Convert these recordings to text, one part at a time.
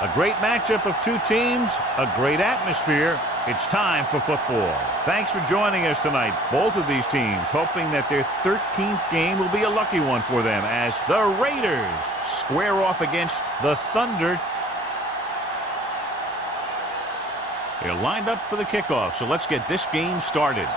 A great matchup of two teams, a great atmosphere. It's time for football. Thanks for joining us tonight. Both of these teams hoping that their 13th game will be a lucky one for them as the Raiders square off against the Thunder. They're lined up for the kickoff, so let's get this game started.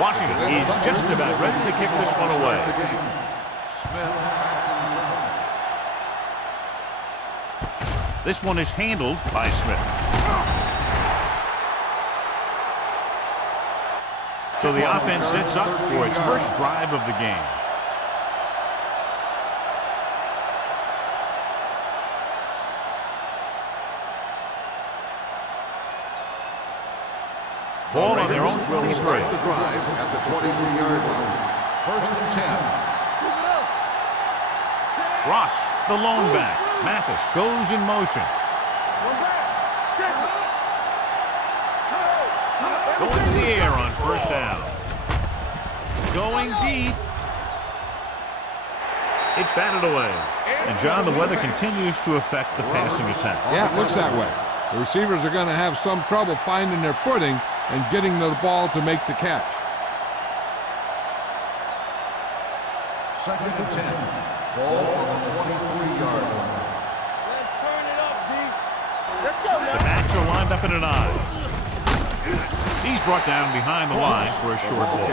Washington is just about ready to kick this one away. This one is handled by Smith. So the offense sets up for its first drive of the game. Ball on their own 23. Start the drive at the 23-yard line. 1st and 10. Ross, the lone back. Mathis goes in motion. Going to the air on 1st down. Going deep. It's batted away. And John, the weather continues to affect the passing attack. Yeah, it looks that way. The receivers are going to have some trouble finding their footing and getting the ball to make the catch. 2nd and 10. Ball on the 23-yard line. Let's turn it up, D. Let's go, man. The backs are lined up in an I. He's brought down behind the line for a short ball.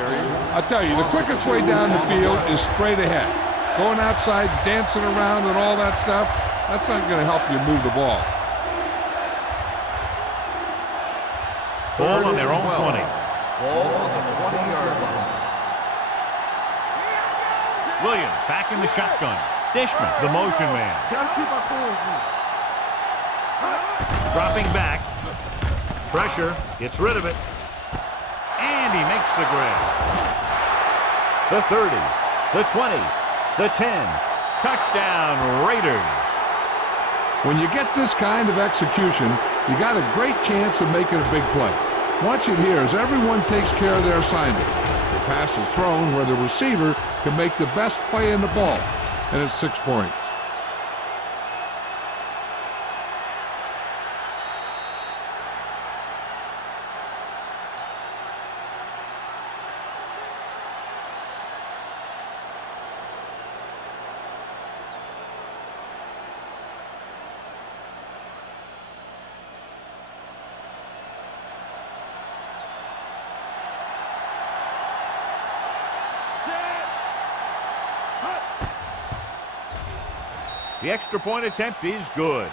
I'll tell you, the quickest way down the field is straight ahead. Going outside, dancing around and all that stuff, that's not going to help you move the ball. Ball on their own 20. Ball on the 20-yard line. Williams back in the shotgun. Dishman, the motion man. Gotta keep our poise here. Dropping back. Pressure. Gets rid of it. And he makes the grab. The 30. The 20. The 10. Touchdown, Raiders. When you get this kind of execution, you got a great chance of making a big play. Watch it here as everyone takes care of their assignment. The pass is thrown where the receiver can make the best play in the ball, and it's 6 points. The extra point attempt is good.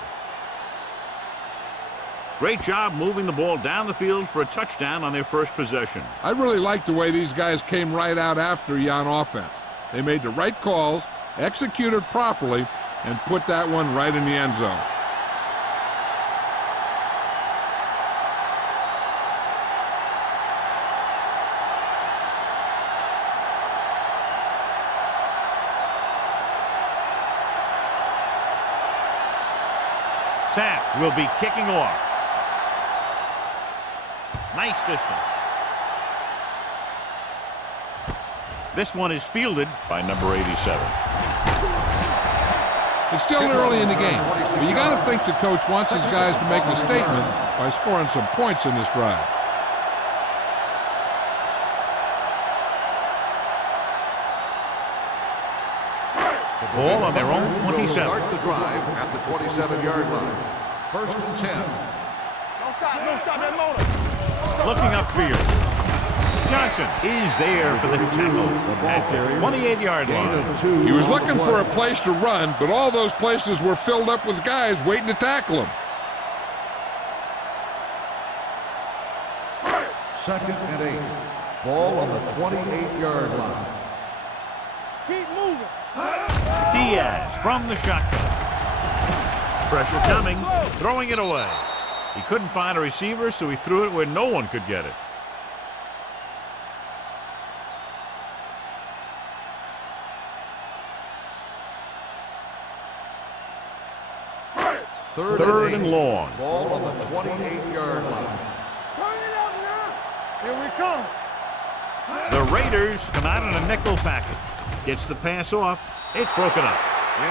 Great job moving the ball down the field for a touchdown on their first possession. I really like the way these guys came right out after you on offense. They made the right calls, executed properly, and put that one right in the end zone. Sapp will be kicking off. Nice distance. This one is fielded by number 87. It's still early in the game, but you got to think the coach wants his guys to make a statement by scoring some points in this drive. Ball on their own 27. Start the drive at the 27-yard line. 1st and 10. Don't stop that motor. Looking upfield. Johnson is there for the tackle at the 28-yard line. He was looking for a place to run, but all those places were filled up with guys waiting to tackle him. 2nd and 8. Ball on the 28-yard line. Keep moving. Diaz from the shotgun. Pressure coming, throwing it away. He couldn't find a receiver, so he threw it where no one could get it. Third and long. Ball on the 28-yard line. Turn it up now. Here we come. The Raiders come out in a nickel package. Gets the pass off. It's broken up.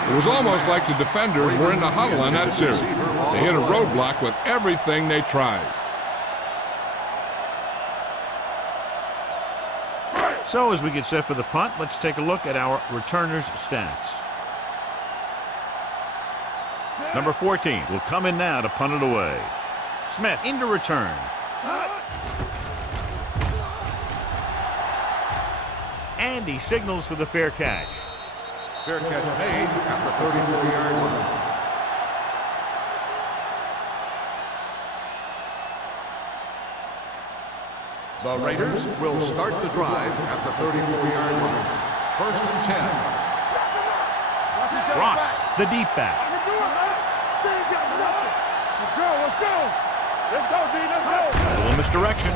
It was almost like the defenders were in the huddle on that series. They hit a roadblock with everything they tried. So as we get set for the punt, let's take a look at our returners' stats. Number 14 will come in now to punt it away. Smith into return. And he signals for the fair catch. Fair catch made at the 34-yard line. The Raiders will start the drive at the 34-yard line. 1st and 10. Ross, the deep back. Let's go, let's go. Let's go, D, let's go. A little misdirection.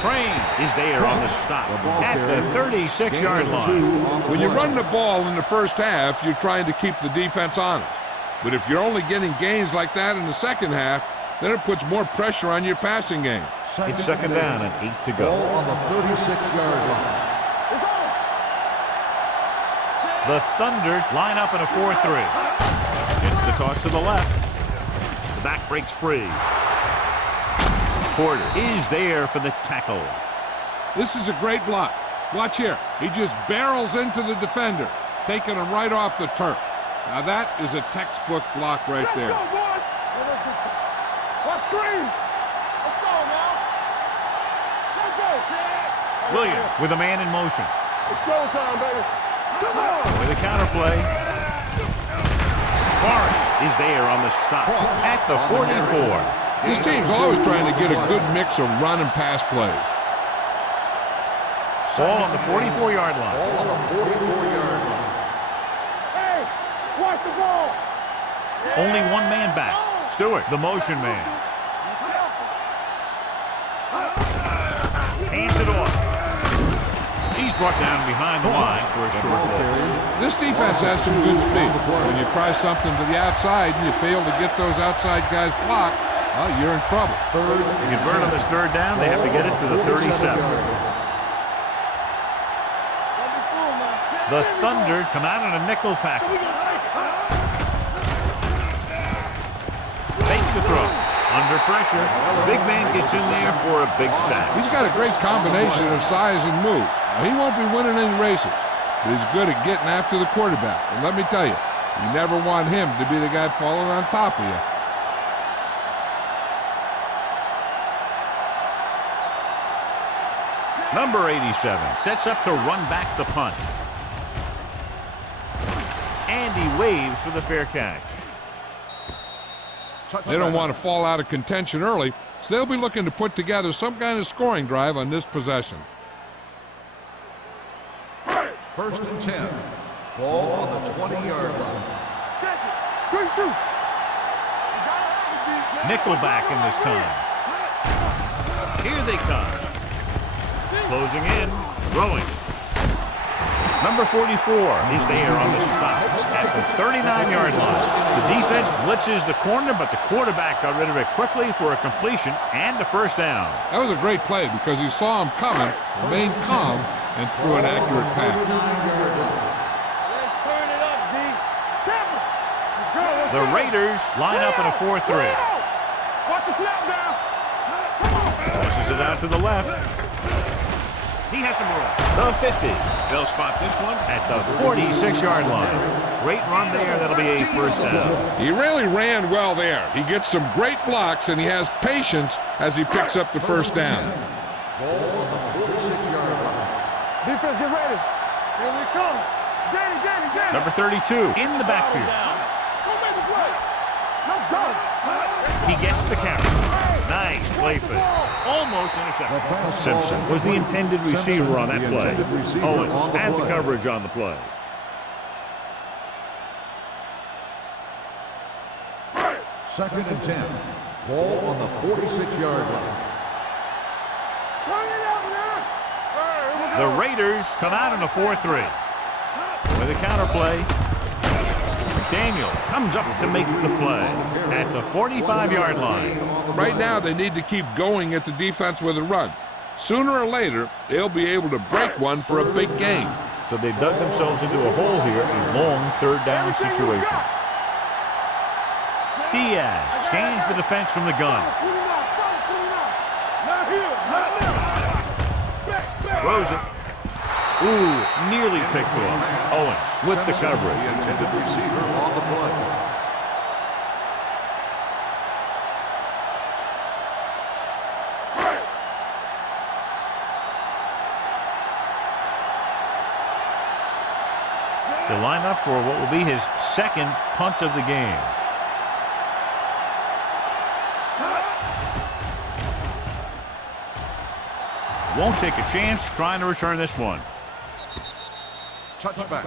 Crane is there on the stop at the 36-yard line. When you run the ball in the first half, you're trying to keep the defense honest. But if you're only getting gains like that in the second half, then it puts more pressure on your passing game. It's second down and 8 to go. Ball on the 36-yard line. It's on. The Thunder line up in a 4-3. It's the toss to the left. The back breaks free. Porter is there for the tackle. This is a great block. Watch here. He just barrels into the defender, taking him right off the turf. Now that is a textbook block right there. Let's go, boys. Let's screen. Let's go now. Let's go, Sam. Williams with a man in motion. It's showtime, baby. Come on. With a counterplay. Forrest is there on the stop at the 44. This team's always trying to get a good mix of run and pass plays. Ball on the 44-yard line. Ball on the 44-yard line. Hey, watch the ball. Only one man back. Stewart, the motion man. Hands it off. He's brought down behind the line for a short loss. This defense has some good speed. When you try something to the outside and you fail to get those outside guys blocked, well, you're in trouble. To convert on this third down, they have to get it to the 37. The Thunder come out in a nickel package. Fakes the throw. Under pressure. Big man gets in there for a big sack. He's got a great combination of size and move. Now, he won't be winning any races, but he's good at getting after the quarterback. And let me tell you, you never want him to be the guy falling on top of you. Number 87 sets up to run back the punt. And he waves for the fair catch. They don't want to fall out of contention early, so they'll be looking to put together some kind of scoring drive on this possession. 1st and 10. Ball on the 20-yard line. Check it. Good shoot. Nickelback in this time. Here they come. Closing in. Throwing. Number 44 is there on the stop at the 39-yard line. The defense blitzes the corner, but the quarterback got rid of it quickly for a completion and a first down. That was a great play because he saw him coming, remained calm, and threw an accurate pass. Let's turn it up, D. Temple. Let's go. Let's The go. Raiders line up in a 4-3. Watch the snap down. Tosses it out to the left. He has some room. The 50. They'll spot this one at the 46-yard line. Great run there. That'll be a first down. He really ran well there. He gets some great blocks, and he has patience as he picks up the first down. Ball on the 46-yard line. Defense, get ready. Here we come. Danny. Number 32 in the backfield. Go make the play. Let's go. He gets the carry. Nice play fake. Almost intercepted. Simpson was the intended receiver on that play. Owens had the coverage on the play. Second and 10. Ball on the 46-yard line. Turn it up now. The Raiders come out in a 4-3. With a counterplay. Daniel comes up to make the play at the 45-yard line. Right now, they need to keep going at the defense with a run. Sooner or later, they'll be able to break one for a big gain. So they dug themselves into a hole here, a long third down situation. Diaz scans the defense from the gun. Throws it. Ooh, nearly picked off. Owens with the coverage. The intended receiver on the play. He'll line up for what will be his second punt of the game. Won't take a chance trying to return this one. Touchback.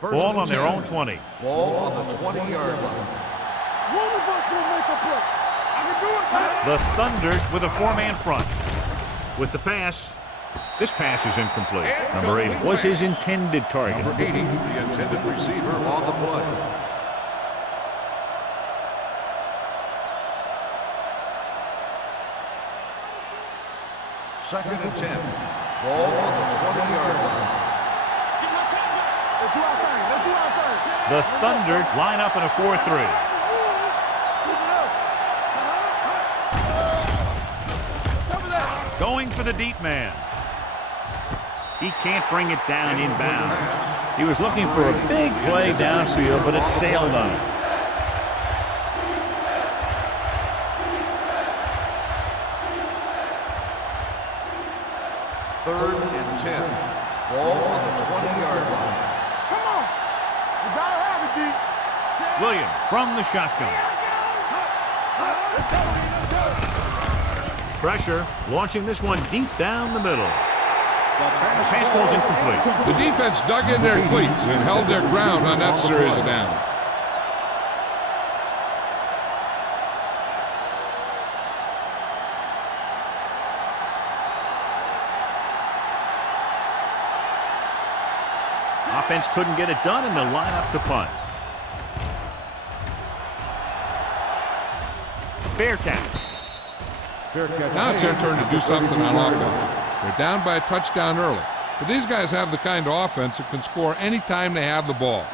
Ball on their own 20. Ball on the 20-yard line. One of us will make a play. I can do it. The Thunder with a four-man front. With the pass. This pass is incomplete. Number 80 was his intended target. Number 80, the intended receiver on the play. Second and 10. Ball on the 20-yard line. Let's do our thing. Let's do our thing. The Thunder line up in a 4-3. Going for the deep man. He can't bring it down inbounds. He was looking for a big play downfield, but it sailed on him. Third and 10. Ball on the 20-yard line. Come on. You gotta have it, D. Williams from the shotgun. Pressure, launching this one deep down the middle. Pass ball's incomplete. The defense dug in their cleats and held their ground on that series of downs. Offense couldn't get it done, and they'll line up to punt. Fair catch. Now it's their turn to do something on offense. They're down by a touchdown early. But these guys have the kind of offense that can score any time they have the ball.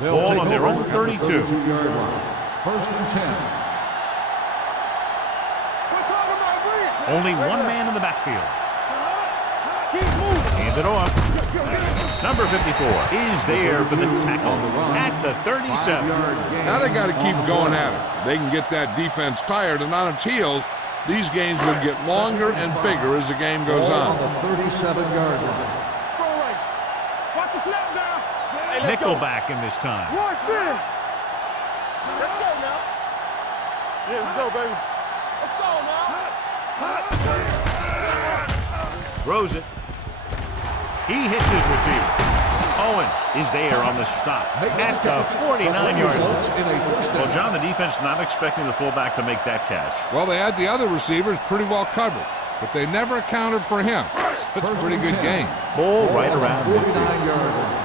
Ball on their own 32. 32-yard line. First and 10. We're talking about Reese. Only one man in the backfield. Keep moving. Hand it off. Number 54 is there for the tackle at the 37. Now they got to keep going at it. They can get that defense tired and on its heels. These games will get longer and bigger as the game goes on. The 37-yard line. Throw right. Watch the snap down. Hey, let's go. Nickelback in this time. One sin. Let's go now. Yeah, let's go, baby. Let's go now. Throws it. He hits his receiver. Owens is there on the stop at the 49-yard line. Well, John, the defense not expecting the fullback to make that catch. Well, they had the other receivers pretty well covered, but they never accounted for him. It's a pretty good game. Ball right around midfield. 49-yard line.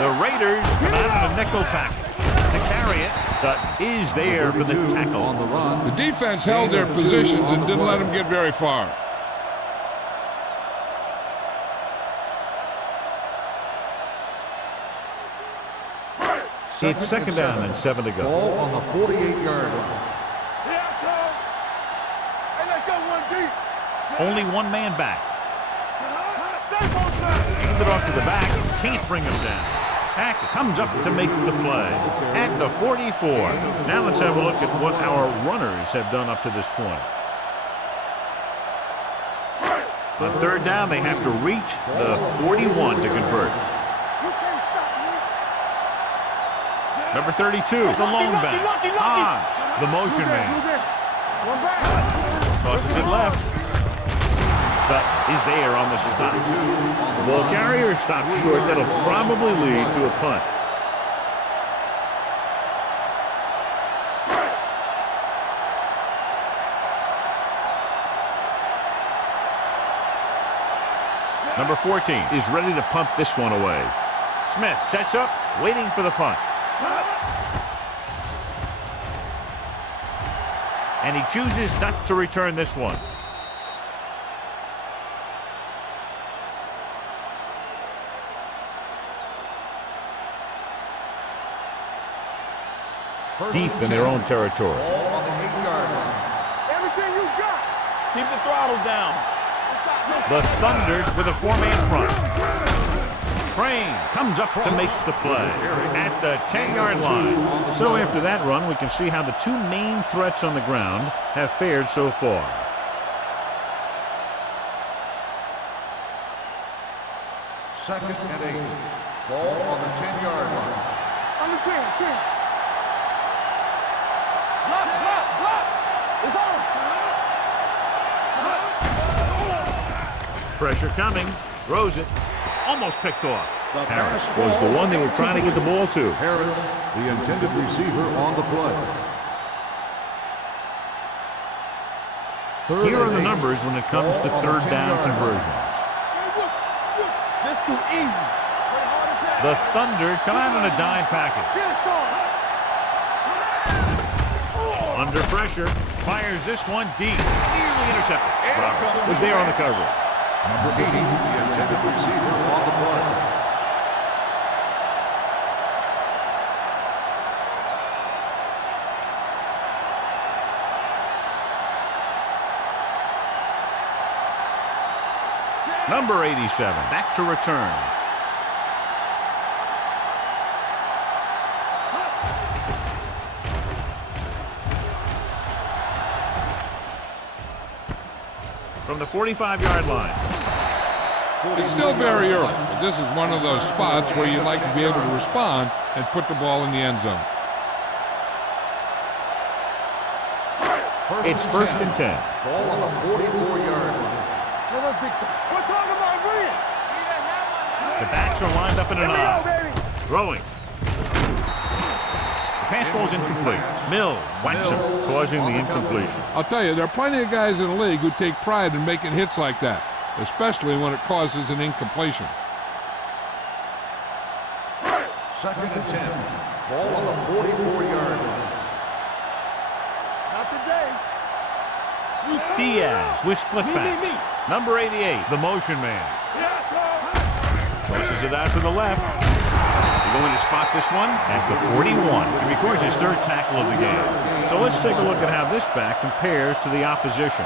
The Raiders come out in a nickel package to carry it. Dutton is there for the tackle. On the run. The defense held their positions and didn't let them get very far. It's second down and 7 to go. Ball on the 48-yard line. Yeah, come. Hey, let's go one deep. Only one man back. Stay on time. Hand it off to the back. Can't bring him down. Hack comes up to make the play at the 44. Now let's have a look at what our runners have done up to this point. On third down, they have to reach the 41 to convert. You can't stop me. Number 32, the lone back. Hobbs, the motion man. One back. Tosses it left. But is there on the stop. The ball carrier stops short. That'll probably lead to a punt. Number 14 is ready to punt this one away. Smith sets up, waiting for the punt. And he chooses not to return this one. Deep in their own territory. Ball on the 8-yard line. Everything you got. Keep the throttle down. The Thunder with a 4-man front. Crane comes up to make the play at the 10-yard line. So after that run, we can see how the two main threats on the ground have fared so far. Second and 8. Ball on the 10-yard line. On the 10. Block. It's on. Pressure coming. Throws it. Almost picked off. Harris was the one they were trying to get the ball to. Harris, the intended receiver on the play. Here are the numbers when it comes to third down conversions. This too easy. The Thunder come out in a dime package. Under pressure, fires this one deep. Nearly intercepted. Roberts was there on the coverage. Number 80, the intended receiver on the play. Number 87, back to return. From the 45-yard line. It's still very early, but this is one of those spots where you'd like to be able to respond and put the ball in the end zone. It's first and 10. Ball on the 44-yard line. We're talking about bringing. The backs are lined up in an I. Throwing. The pass ball's incomplete. Mills whacks him, causing the incompletion. I'll tell you, there are plenty of guys in the league who take pride in making hits like that, especially when it causes an incompletion. Second and 10. Ball on the 44-yard line. Not today. Diaz with split backs. Number 88, the motion man. Tosses it out to the left. They're going to spot this one at the 41. He records his third tackle of the game. So let's take a look at how this back compares to the opposition.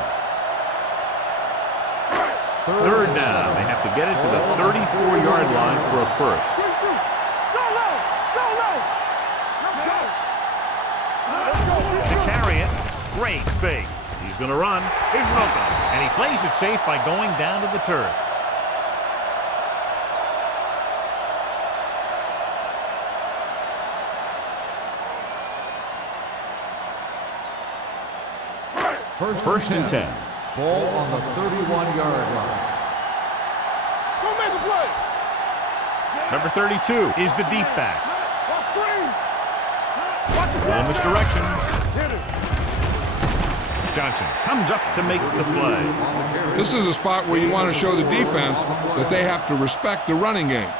Third down. They have to get it to the 34-yard line for a first. To carry it, great fake. He's going to run. Here's an opening. And he plays it safe by going down to the turf. First and 10. Ball on the 31-yard line. Go make a play. Number 32 is the deep back. Watch screen. Ball misdirection. Johnson comes up to make the play. This is a spot where you want to show the defense that they have to respect the running game.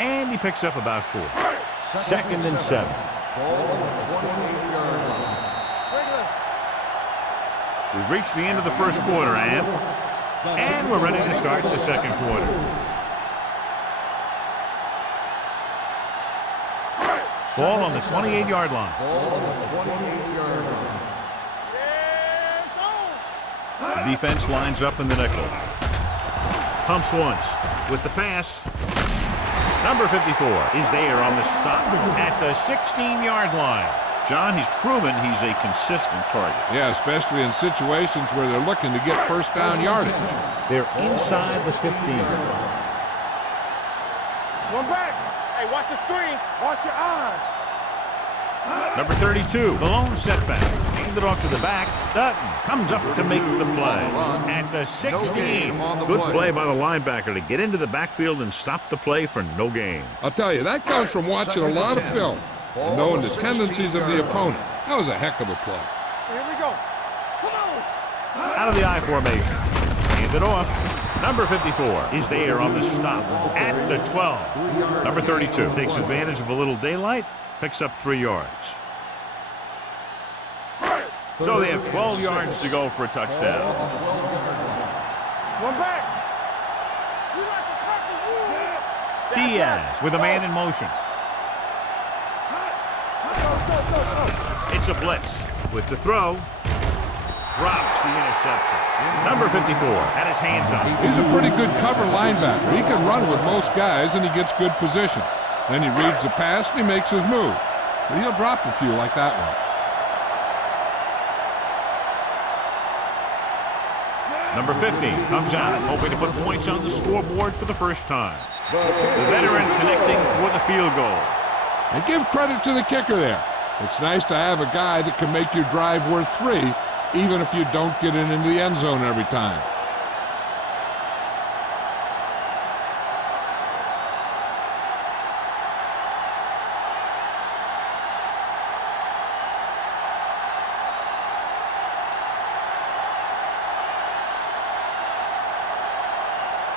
And he picks up about 4. Second and 7. Ball on the 28-yard line. We've reached the end of the first quarter, and we're ready to start the second quarter. Ball on the 28-yard line. Ball on the 28-yard line. The defense lines up in the nickel. Pumps once with the pass. Number 54 is there on the stop at the 16-yard line. John, he's proven he's a consistent target. Yeah, especially in situations where they're looking to get first down yardage. They're inside the 15. One back. Hey, watch the screen. Watch your eyes. Number 32, the lone setback. Hand it off to the back. Dutton comes up to make the play at the 16. Good play by the linebacker to get into the backfield and stop the play for no gain. I'll tell you, that comes from watching a lot of film and knowing the tendencies of the opponent. That was a heck of a play. Here we go. Come on. Out of the I formation. Hand it off. Number 54 is there on the stop at the 12. Number 32 takes advantage of a little daylight, picks up 3 yards. So they have 12 yards to go for a touchdown. One back. Diaz with a man in motion. It's a blitz with the throw. Drops the interception. Number 54 had his hands on it. He's a pretty good cover linebacker. He can run with most guys, and he gets good position. Then he reads the pass, and he makes his move. But he'll drop a few like that one. Number 50 comes out, hoping to put points on the scoreboard for the first time. The veteran connecting for the field goal. And give credit to the kicker there. It's nice to have a guy that can make your drive worth 3, even if you don't get it into the end zone every time.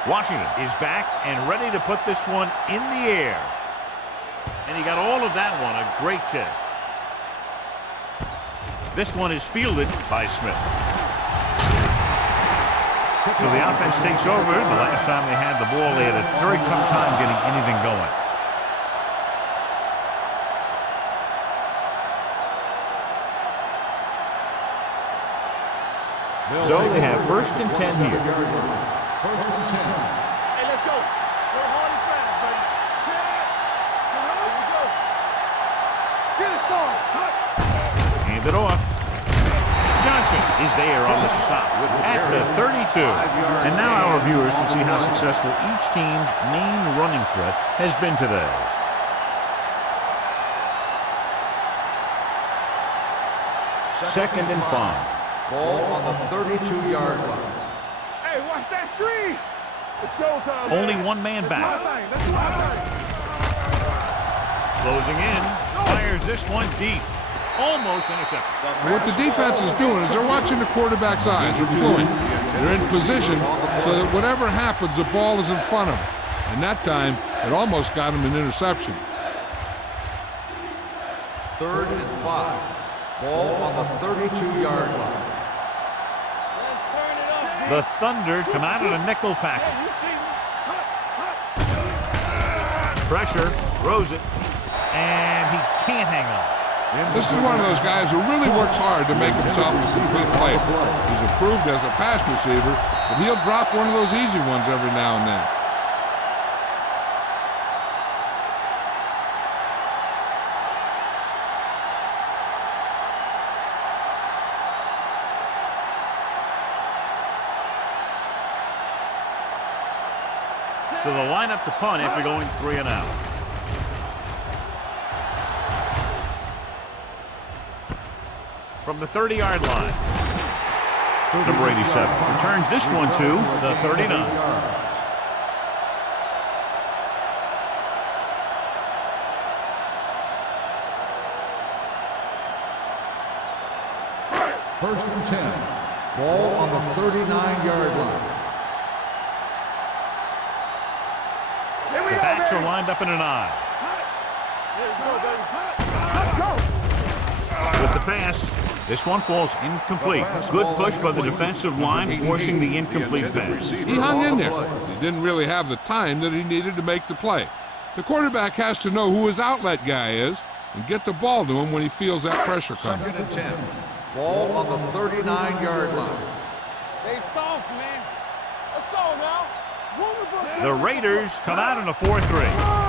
Washington is back and ready to put this one in the air. And he got all of that one, a great kick. This one is fielded by Smith. So the offense takes over. The last time they had the ball, they had a very tough time getting anything going. So they have 1st and 10 here. 1st and 10. Hey, let's go. Go hard and fast, baby. Here we go. Get it started. Hand it off. Johnson is there on the stop at the 32. And now our viewers can see how successful each team's main running threat has been today. Second and 5. Ball on the 32-yard line. Hey, watch that screen. It's showtime. Only one man back. That's my thing. Closing in. Fires this one deep. Almost intercepted. What the defense is doing is they're watching the quarterback's eyes. They're pulling. They're in position so that whatever happens, the ball is in front of them. And that time, it almost got him an interception. 3rd and 5. Ball on the 32-yard line. The Thunder come out in a nickel package. Pressure, throws it, and he can't hang on. This is one of those guys who really works hard to make himself a complete player. He's approved as a pass receiver, but he'll drop one of those easy ones every now and then. So they'll line up to punt after going 3 and out. From the 30-yard line. Number 87 returns this one to the 39. First and 10. Ball on the 39-yard line. The backs are lined up in an I. With the pass, this one falls incomplete. Good push by the defensive line, forcing the incomplete pass. He hung in there. He didn't really have the time that he needed to make the play. The quarterback has to know who his outlet guy is and get the ball to him when he feels that pressure coming. 2nd and 10. Ball on the 39-yard line. They soft, man. Let's go now. The Raiders come out in a 4-3,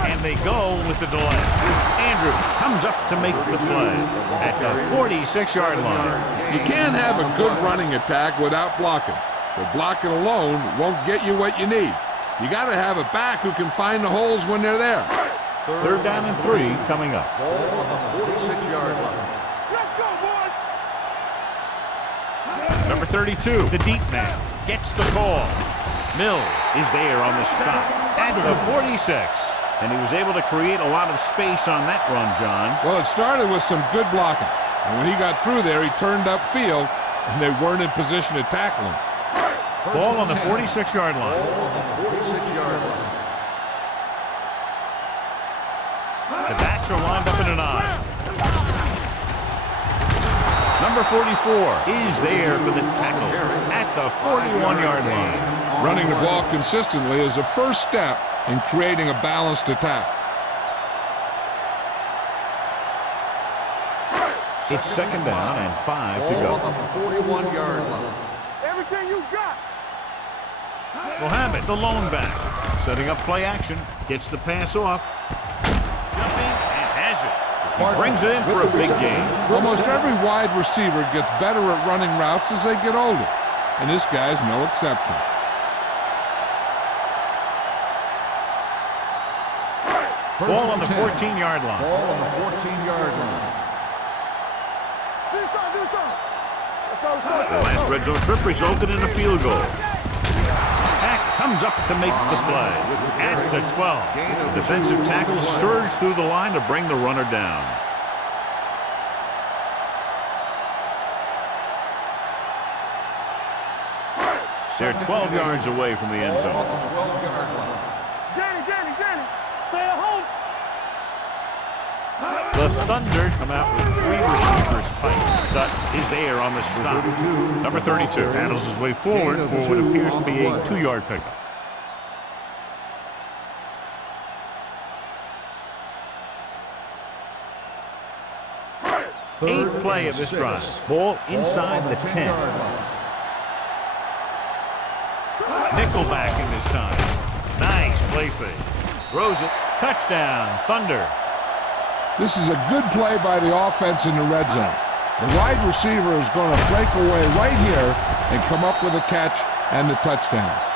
and they go with the delay. Andrews comes up to make the play at the 46-yard line. You can't have a good running attack without blocking. But blocking alone won't get you what you need. You got to have a back who can find the holes when they're there. 3rd down and 3 coming up. Ball on the 46-yard line. Let's go, boys. Number 32, the deep man, gets the call. Mills is there on the stop at the 46. And he was able to create a lot of space on that run, John. Well, it started with some good blocking. And when he got through there, he turned upfield, and they weren't in position to tackle him. Ball on the 46-yard line. Ball on the 46-yard line. The backs are lined up in an I. Number 44 is there for the tackle at the 41-yard line. Running the ball consistently is the first step in creating a balanced attack. It's second down and 5 to Ball go. on the 41-yard line. Everything you got. Mohammed, the lone back, setting up play action, gets the pass off, jumping and has it. He brings it in for a big gain. Almost every wide receiver gets better at running routes as they get older, and this guy's no exception. Ball on the 14-yard line. Ball on the 14-yard line. This side, this side. Let's go, let's go. The last red zone trip resulted in a field goal. Pack comes up to make the play. At the 12, the defensive tackle surged through the line to bring the runner down. They're 12 yards away from the end Ball zone. on the 12-yard line. Danny, stay at home. The Thunder come out with 3 receivers tight. Dutt is there on the stop. Number 32 handles his way forward for what appears to be a 2-yard pickup. Eighth play of this drive. Ball inside the 10. Nickelbacking this time. Nice play fake. Throws it. Touchdown, Thunder. This is a good play by the offense in the red zone. The wide receiver is going to break away right here and come up with a catch and the touchdown.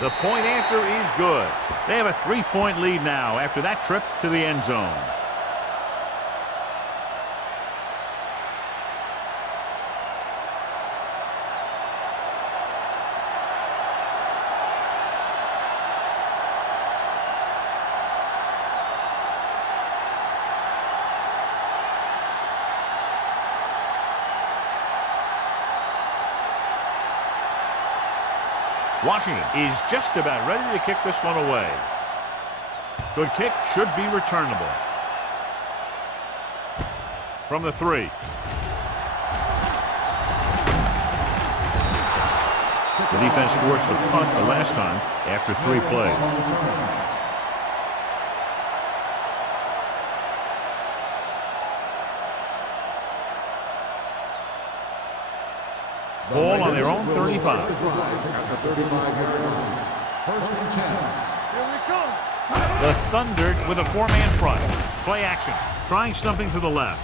The point after is good. They have a 3-point lead now after that trip to the end zone. Washington is just about ready to kick this one away. Good kick, should be returnable. From the 3. The defense forced a punt the last time after 3 plays. Ball on their own 35. At the 35-yard line. First and 10. Here we come. The Thunder with a 4-man front. Play action. Trying something to the left.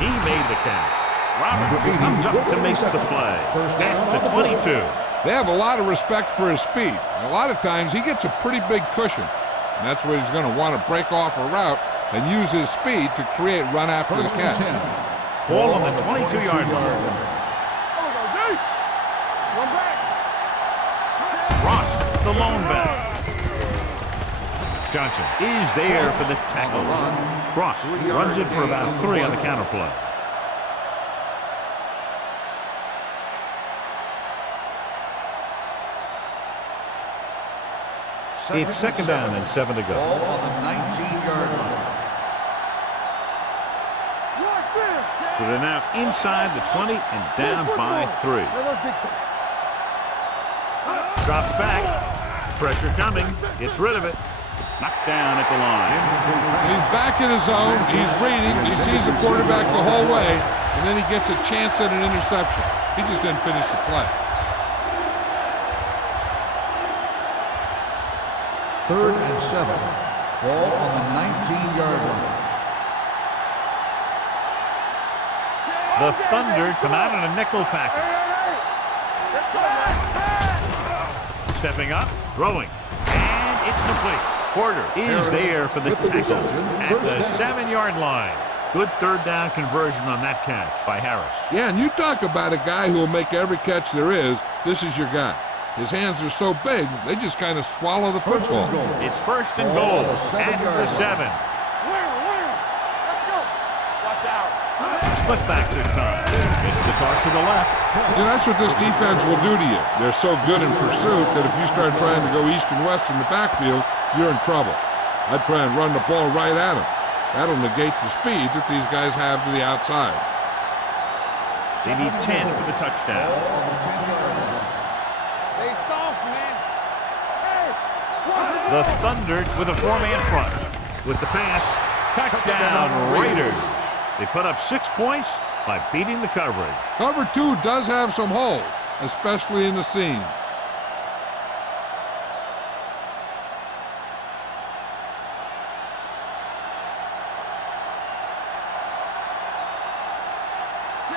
He made the catch. Roberts comes up to make the play. At the 22. They have a lot of respect for his speed. And a lot of times he gets a pretty big cushion. And that's where he's going to want to break off a route and use his speed to create run after the catch. Ball on the 22-yard line. One back. Ross, the lone back. Johnson is there for the tackle. Ross runs it for about 3 on the counter play. It's second down and 7 to go. Ball on the 19-yard line. So they're now inside the 20 and down by 3. Drops back. Pressure coming. Gets rid of it. Knocked down at the line. He's back in his zone. He's reading. He sees the quarterback the whole way, and then he gets a chance at an interception. He just didn't finish the play. Third and 7. Ball on the 19-yard line. The Thunder come out in a nickel package. Stepping up, throwing, and it's complete. Porter is there for the tackle at the 7-yard line. Good third down conversion on that catch by Harris. Yeah, and you talk about a guy who will make every catch there is. This is your guy. His hands are so big, they just kind of swallow the football. It's first and goal at the 7. Let's go. Watch out. Split back this time. It's the toss to the left. You know, that's what this defense will do to you. They're so good in pursuit that if you start trying to go east and west in the backfield, you're in trouble. I'd try and run the ball right at them. That'll negate the speed that these guys have to the outside. They need 10 for the touchdown. Stay soft, man. Hey, The Thunder with a 4-man front. With the pass, touchdown Raiders. They put up 6 points by beating the coverage. Cover 2 does have some holes, especially in the seam.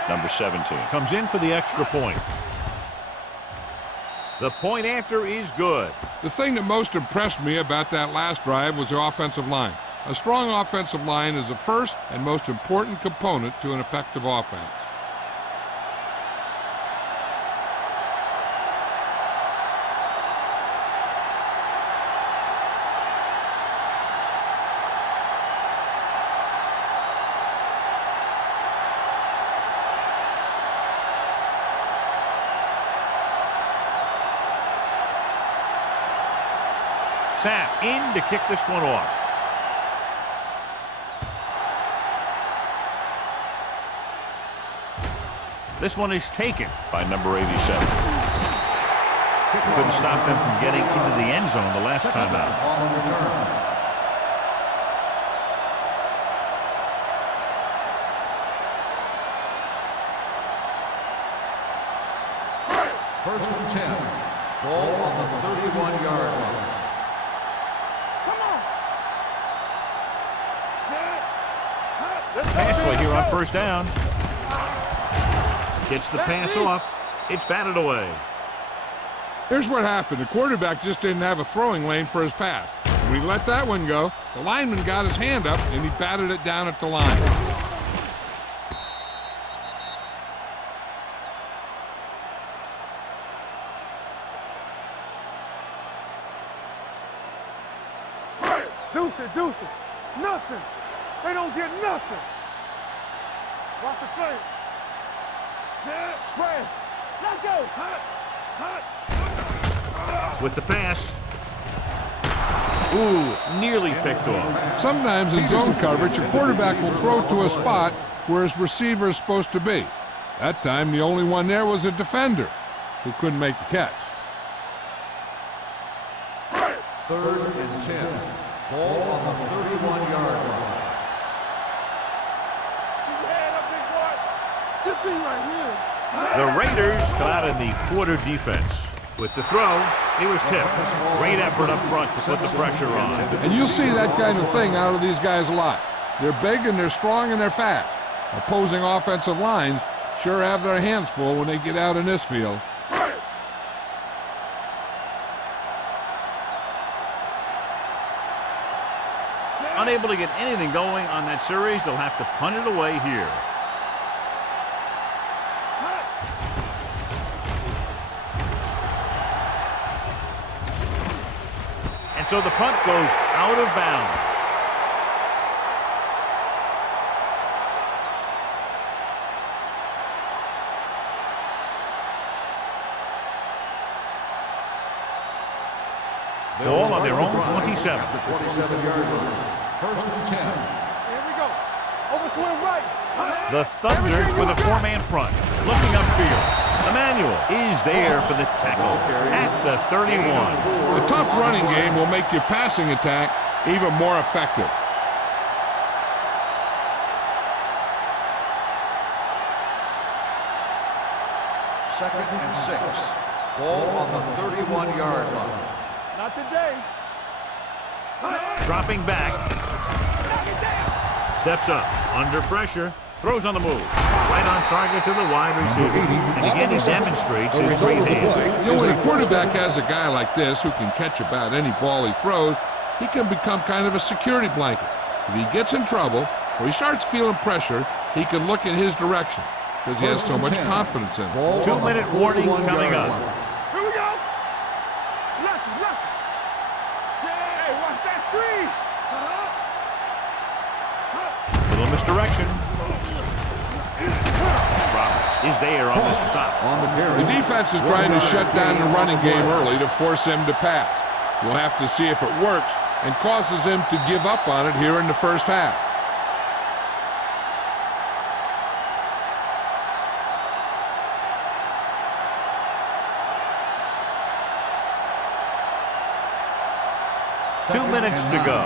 Number 17 comes in for the extra point. The point after is good. The thing that most impressed me about that last drive was the offensive line. A strong offensive line is the first and most important component to an effective offense. Sapp in to kick this one off. This one is taken by number 87. Couldn't stop them from getting into the end zone the last time out. First and 10. Ball on the 31-yard line. Pass play here on first down. Gets the pass off. It's batted away. Here's what happened. The quarterback just didn't have a throwing lane for his pass. When he let that one go, the lineman got his hand up and he batted it down at the line. Deuce it. Nothing. They don't get nothing. Watch the play. Set. Spread. Let's go. With the pass. Ooh, nearly picked off. Sometimes in zone coverage, your quarterback will throw to a spot where his receiver is supposed to be. That time, the only one there was a defender who couldn't make the catch. Third and 10. Ball on the 31-yard line. Good thing right here. The Raiders come out in the quarter defense. With the throw, he was tipped. Great effort up front to put the pressure on. And you'll see that kind of thing out of these guys a lot. They're big and they're strong and they're fast. Opposing offensive lines sure have their hands full when they get out in this field. Unable to get anything going on that series, they'll have to punt it away here. And so the punt goes out of bounds. Ball on their own 27. The 27-yard line. First and 10. Here we go. Overswing right. The Thunder with a 4-man front. Looking upfield. Emmanuel is there for the tackle at the 31. A tough running game will make your passing attack even more effective. Second and 6. Ball on the 31-yard line. Not today. Dropping back. Steps up. Under pressure. Throws on the move. Right on target to the wide receiver. And again, he demonstrates his great hands. You know, when a quarterback has a guy like this who can catch about any ball he throws, he can become kind of a security blanket. If he gets in trouble or he starts feeling pressure, he can look in his direction because he has so much confidence in him. 2-minute warning coming up. Here we go. Lefty, lefty. Hey, watch that screen. Little misdirection. Roberts is there on the stop. On the carry. The defense is trying to shut down the running game early to force him to pass. We'll have to see if it works and causes him to give up on it here in the first half. Second 2 minutes and to 9. go.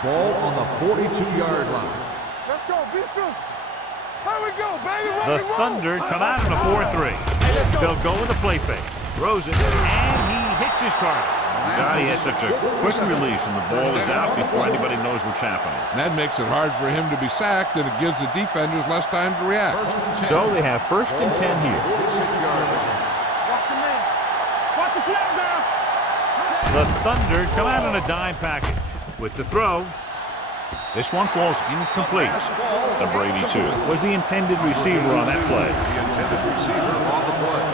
Ball on the 42-yard line. Let's go. Be physical. Here we go, baby. Rock The and roll. Thunder come out in a 4-3. They'll go with the play fake. Throws it, and he hits his target. God, he has such a quick release, and the ball is out before anybody knows what's happening. And that makes it hard for him to be sacked, and it gives the defenders less time to react. So they have 1st and 10 here. 46-yard line. Watch your man. Watch the snap now. The Thunder come out in a dime package. With the throw, this one falls incomplete. Number 82 was the intended receiver on that play. The intended receiver on the play.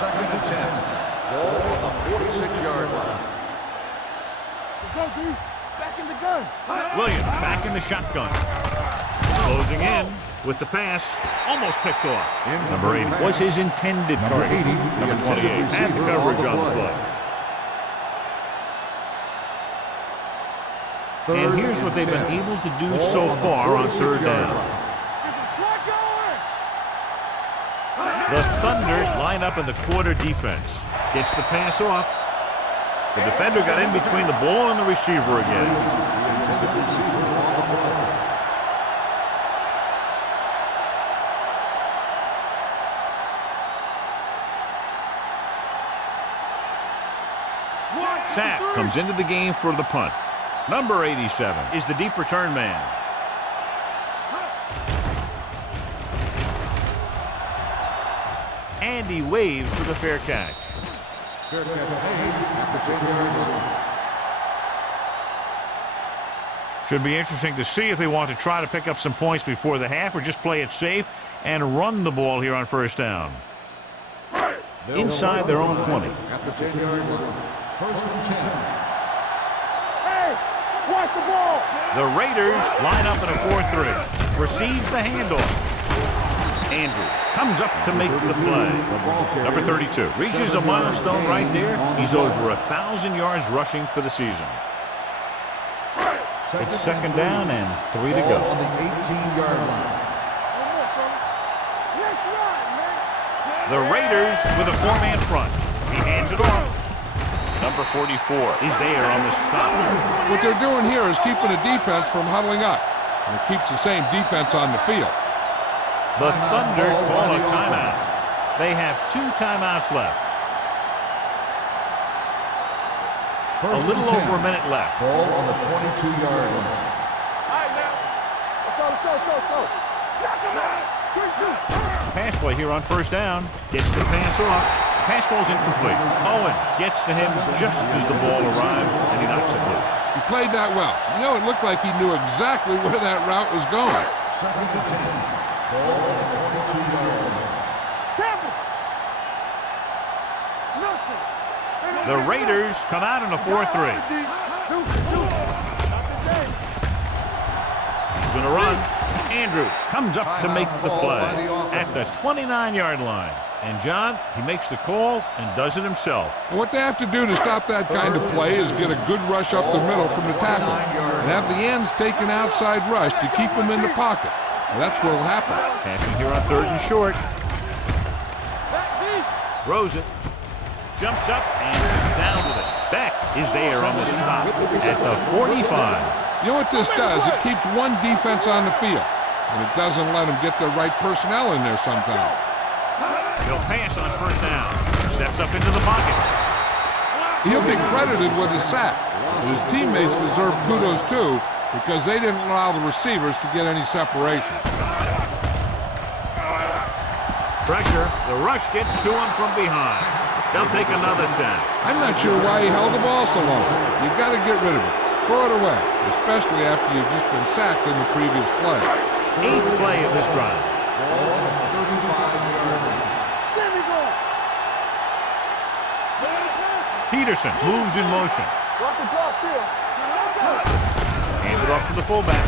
2nd and 10. Ball on the 46-yard line. Let's go, D. Back in the gun. Williams back in the shotgun. Closing in with the pass. Almost picked off. Number 80 was his intended target. Number 28 had the coverage on the play. And here's what they've been able to do so far on 3rd down. There's a flag going. The Thunder line up in the quarter defense. Gets the pass off. The defender got in between the ball and the receiver again. The intended receiver on the play. Sapp comes into the game for the punt. Number 87 is the deep return man. And he waves for the fair catch. Fair catch made at the 10-yard line. Should be interesting to see if they want to try to pick up some points before the half or just play it safe and run the ball here on 1st down. Inside their own 20. At the 10-yard line. 1st and 10. Hey, watch the ball. The Raiders line up in a 4-3. Receives the handoff. Andrews comes up to make the play. Number 32 reaches a milestone right there. He's over 1,000 yards rushing for the season. It's 2nd down and 3 to go. On the 18-yard line. One more, fella. Let's ride, man. The Raiders with a 4-man front. He hands it off. Number 44 is there on the stop. What they're doing here is keeping the defense from huddling up, and it keeps the same defense on the field. The Thunder call a timeout. They have 2 timeouts left. A little over a minute left. Ball on the 22-yard line. All right, now. Let's go. Knock him out. Good shoot. Pass play here on 1st down. Gets the pass off. Pass ball's incomplete. Owens gets to him just as the ball arrives, and he knocks it loose. He played that well. You know, it looked like he knew exactly where that route was going. 2nd and 10. Ball on the 22-yard line. Tackle. Nothing. The Raiders come out in a 4-3. He's going to run. Andrews comes up to make the play at the 29-yard line. And John, he makes the call and does it himself. And what they have to do to stop that kind of play is get a good rush up the middle from the tackle and have the ends take an outside rush to keep them in the pocket. And that's what will happen. Passing here on 3rd and short. Throws it. Jumps up and is down with it. Beck is there on the stop at the 45. You know what this does? It keeps one defense on the field, and it doesn't let them get the right personnel in there sometimes. He'll pass on 1st down. Steps up into the pocket. He'll be credited with a sack, but his teammates deserve kudos too because they didn't allow the receivers to get any separation. Pressure. The rush gets to him from behind. They'll take another sack. I'm not sure why he held the ball so long. You've got to get rid of it. Throw it away, especially after you've just been sacked in the previous play. 8th play of this drive. Ball on the 35-yard line. There we go. Peterson moves in motion. Rock the ball still. Handed off to the fullback.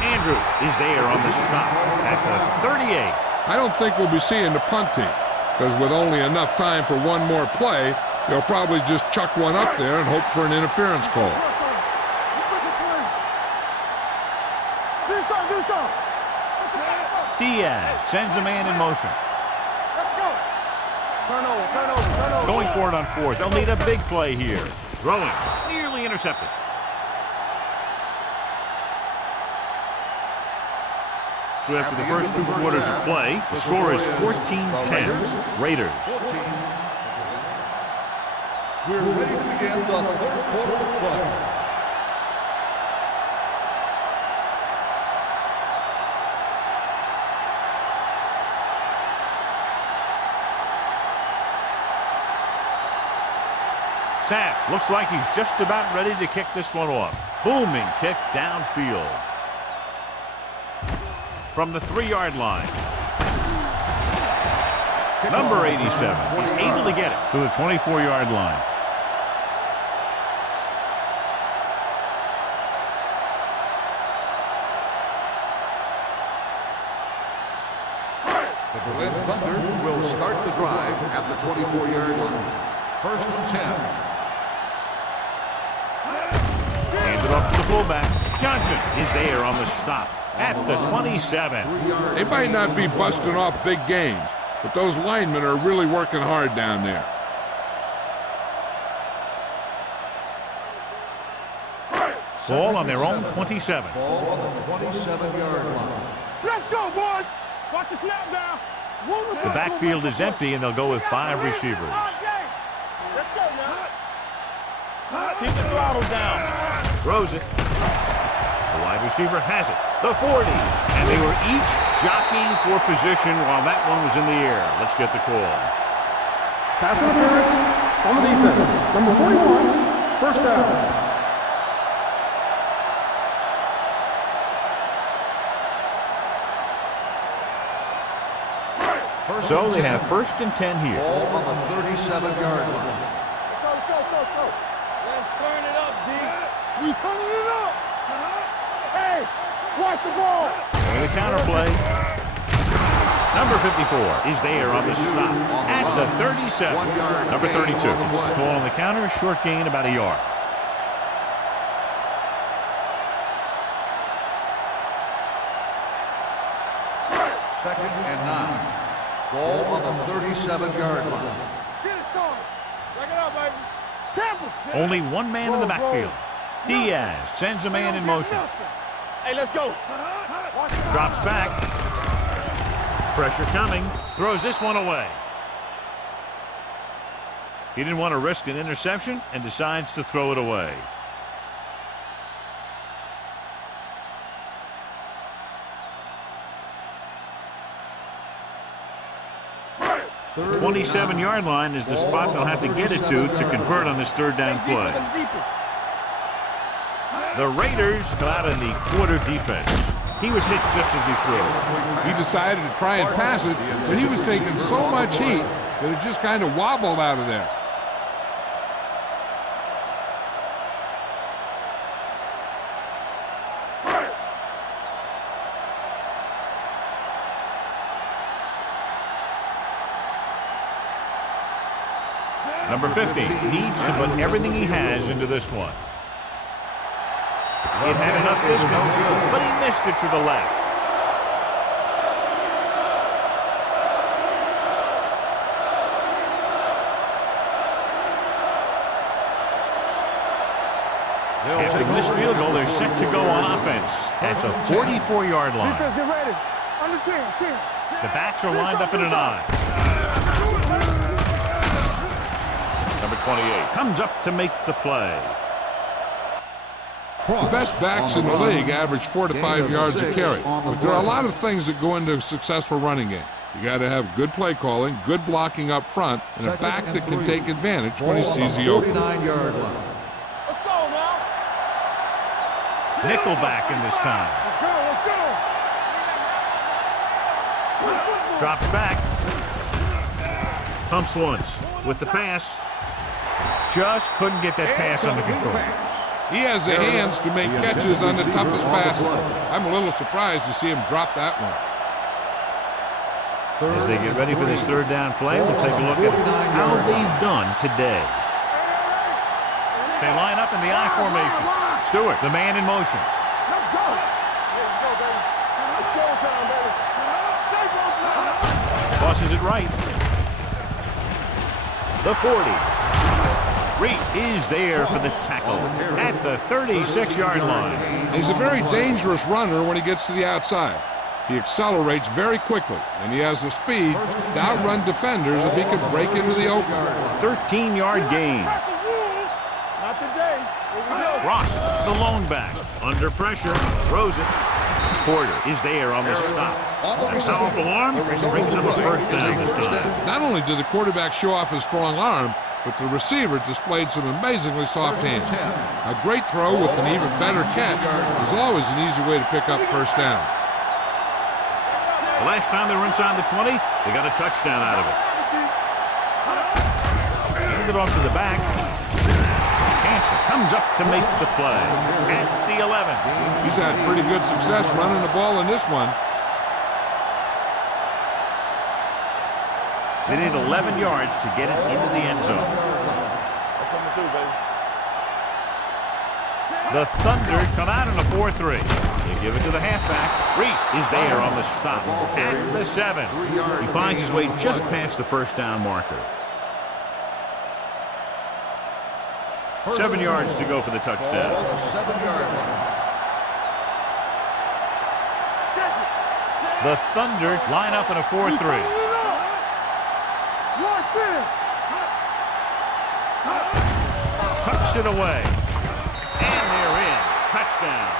Andrews is there on the stop at the 38. I don't think we'll be seeing the punt team, because with only enough time for one more play, they'll probably just chuck one up there and hope for an interference call. Diaz sends a man in motion. Let's go. Turn over. Going for it on 4th. They'll need a big play here. Throwing. Nearly intercepted. So after the first 2 quarters of play, the score is 14-10. Raiders. We're ready to begin the 3rd quarter of play. Sapp looks like he's just about ready to kick this one off. Booming kick downfield. From the 3-yard line. Number 87 is able to get it to the 24-yard line. The Berlin Thunder will start the drive at the 24-yard line. 1st and 10. Handed off to the fullback. Johnson is there on the stop at the 27. They might not be busting off big games, but those linemen are really working hard down there. Ball on their own 27. Ball on the 27-yard line. Let's go, boys. Watch the snap down. The backfield is empty, and they'll go with 5 receivers. Let's go now. Keep the throttle down. Throws it. The wide receiver has it. The 40. And they were each jockeying for position while that one was in the air. Let's get the call. Pass interference on the defense. Number 41, first down. So they have 1st and 10 here. Ball on the 37-yard line. Let's go. Let's turn it up, D. We turning it up. Hey, watch the ball. And the counter play. Number 54 is there on the stop at the 37. Number 32 gets the call on the counter. Short gain about a yard. Second and 9. Ball on the 37-yard line. Get it, Sean. Back it up, baby. Temple. Only one man in the backfield. Diaz sends a man in motion. Hey, let's go. Drops back. Pressure coming. Throws this one away. He didn't want to risk an interception and decides to throw it away. The 27-yard line is the spot they'll have to get it to convert on this 3rd down play. The Raiders come out in the quarter defense. He was hit just as he threw. He decided to try and pass it, but he was taking so much heat that it just kind of wobbled out of there. Number 50 needs to put everything he has into this one. It had enough distance, but he missed it to the left. After this field goal, they're set to go on offense at the 44-yard line. Defense, get ready. Under 10. The backs are lined up in an I. Number 28 comes up to make the play. The best backs in the league average 4 to 5 yards a carry, but there are a lot of things that go into a successful running game. You got to have good play calling, good blocking up front, and a back that can take advantage when he sees the opening. 49-yard line. Let's go now. Nickelback in this time. Let's go. Drops back. Pumps once. With the pass. Just couldn't get that pass under control. He has the hands to make catches on the toughest passes. I'm a little surprised to see him drop that one. As they get ready for this third down play, we'll take a look at how they've done today. They line up in the I formation. Stewart, the man in motion. Let's go. Let's go, baby. It's showtime, baby. Tosses it right. The 40. Reese is there for the tackle at the 36-yard line. He's a very dangerous runner when he gets to the outside. He accelerates very quickly, and he has the speed to outrun defenders if he can break into the open. 13-yard gain. Not today. Here we go. Ross, the lone back, under pressure, throws it. Porter is there on the stop. A powerful arm brings them a first down this time. Not only did the quarterback show off his strong arm, but the receiver displayed some amazingly soft hands. A great throw with an even better catch is always an easy way to pick up first down. The last time they were inside the 20, they got a touchdown out of it. Handed off to the back. Hansen comes up to make the play at the 11. He's had pretty good success running the ball in this one. They need 11 yards to get it into the end zone. I'm coming through, baby. The Thunder come out in a 4-3. They give it to the halfback. Reese is there on the stop at the 7. He finds his way just past the first down marker. 7 yards to go for the touchdown. On the 7-yard line. The Thunder line up in a 4-3. Tucks it away. And they're in. Touchdown.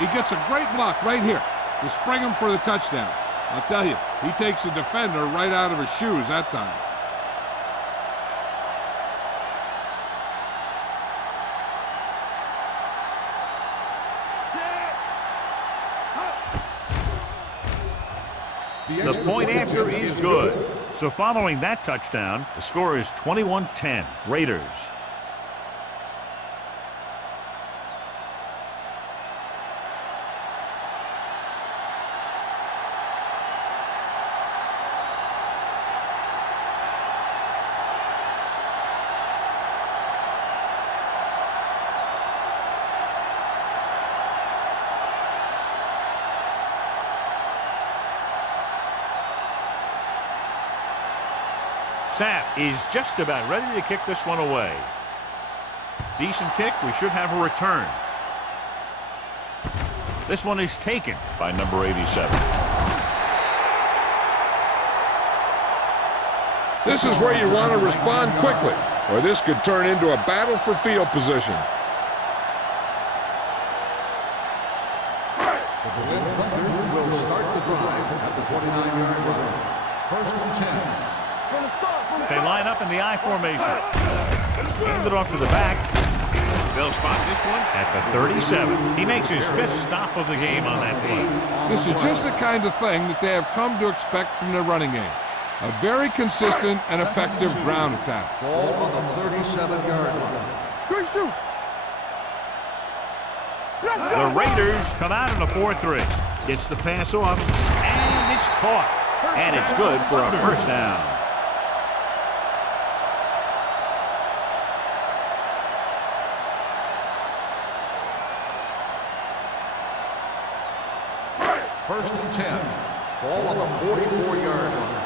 He gets a great block right here to spring him for the touchdown. I'll tell you, he takes the defender right out of his shoes that time. The point after is good. So following that touchdown, the score is 21-10. Raiders. Sapp is just about ready to kick this one away. Decent kick. We should have a return. This one is taken by number 87. This is where you want to respond quickly, or this could turn into a battle for field position. The Berlin Thunder will start the drive at the 29-yard line. 1st and 10. They line up in the I formation. Hand it off to the back. They'll spot this one at the 37. He makes his 5th stop of the game on that play. This is just the kind of thing that they have come to expect from their running game. A very consistent and effective ground attack. Ball on the 37-yard line. Good shoot. The Raiders come out in a 4-3. Gets the pass off, and it's caught. And it's good for a first down. First and 10. Ball on the 44-yard line.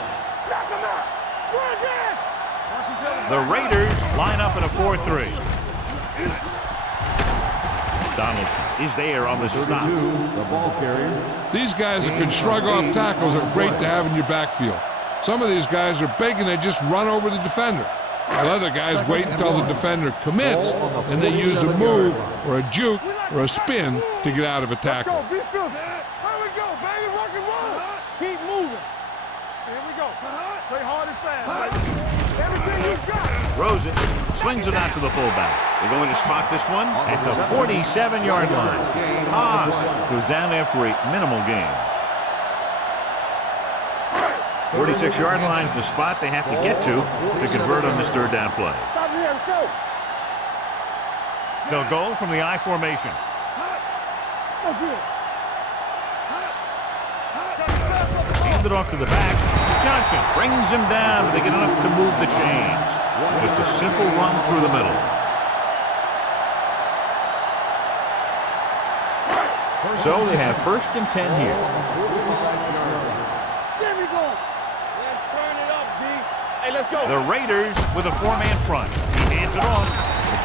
The Raiders line up in a 4-3. Donaldson is there on the stop. The ball carrier. These guys that can shrug off tackles are great to have in your backfield. Some of these guys are big and they just run over the defender. While other guys wait until the defender commits and they use a move or a juke or a spin to get out of a tackle. Here we go, baby. Rock and roll. Keep moving. Here we go. Throws it. Swings it out to the fullback. They're going to spot this one at the 47-yard line. Hobbs goes down after a minimal gain. 46-yard line is the spot they have to get to convert on this third down play. Stop here, let's go. They'll go from the I formation. Oh, good. Hand it off to the back. Johnson brings him down, but they get enough to move the chains. Just a simple run through the middle. So they have 1st and 10 here. There we go. Let's turn it up, D. Hey, let's go. The Raiders with a 4-man front. He hands it off.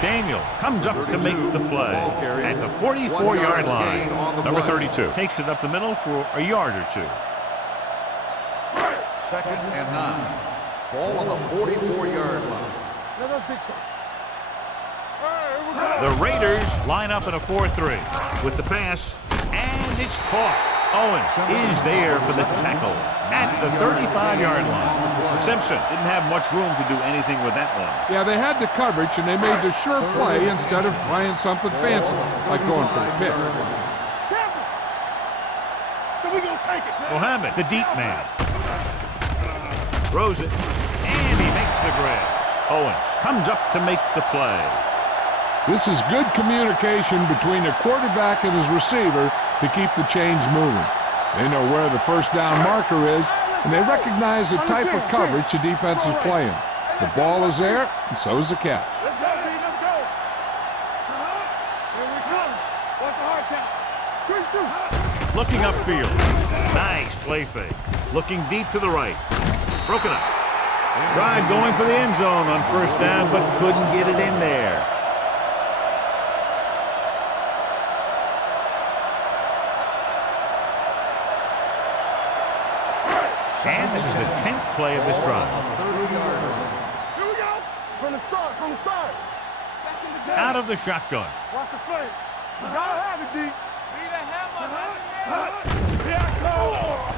Daniel comes up to make the play at the 44-yard line. Number 32 takes it up the middle for a yard or two. 2nd and 9. Ball on the 44-yard line. Let us big time. The Raiders line up in a 4-3 with the pass, and it's caught. Owens is there for the tackle at the 35-yard line. Simpson didn't have much room to do anything with that one. Yeah, they had the coverage, and they made the sure play instead of trying something fancy, like going for the pick. So we gonna take it. Mohammed, the deep man, throws it, and he makes the grab. Owens comes up to make the play. This is good communication between the quarterback and his receiver to keep the chains moving. They know where the first down marker is, and they recognize the type of coverage the defense is playing. The ball is there, and so is the catch. Let's go, D, let's go. Here we come. What's the hard count? 3 shoot. Looking upfield. Nice play fake. Looking deep to the right. Broken up. Tried going for the end zone on 1st down, but couldn't get it in there. And this is the 10th play of this drive. 30-yard line. Here we go. From the start, from the start. Back in the game. Out of the shotgun. Watch the play. You gotta have it, D. Yeah,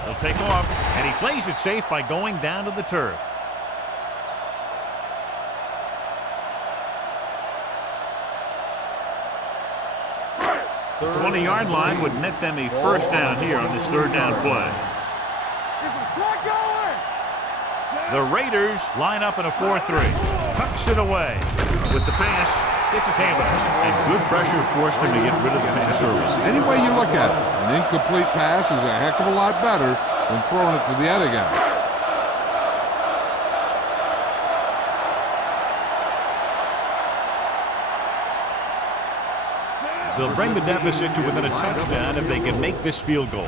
He'll take off, and he plays it safe by going down to the turf. The 20-yard line would net them a 1st down here on this 3rd down play. The Raiders line up in a 4-3. Tucks it away with the pass. Gets his hand on it. And good pressure forced him to get rid of the pass service. Any way you look at it, an incomplete pass is a heck of a lot better than throwing it to the other guy. They'll bring the deficit to within a touchdown if they can make this field goal.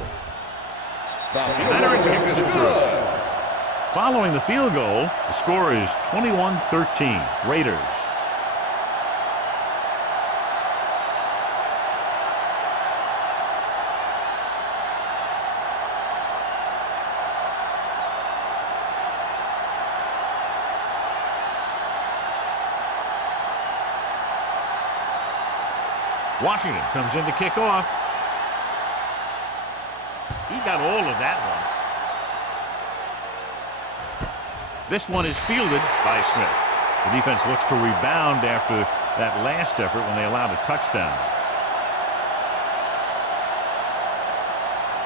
Veteran kicks it through. Following the field goal, the score is 21-13, Raiders. Washington comes in to kick off. He got all of that one. This one is fielded by Smith. The defense looks to rebound after that last effort when they allowed a touchdown.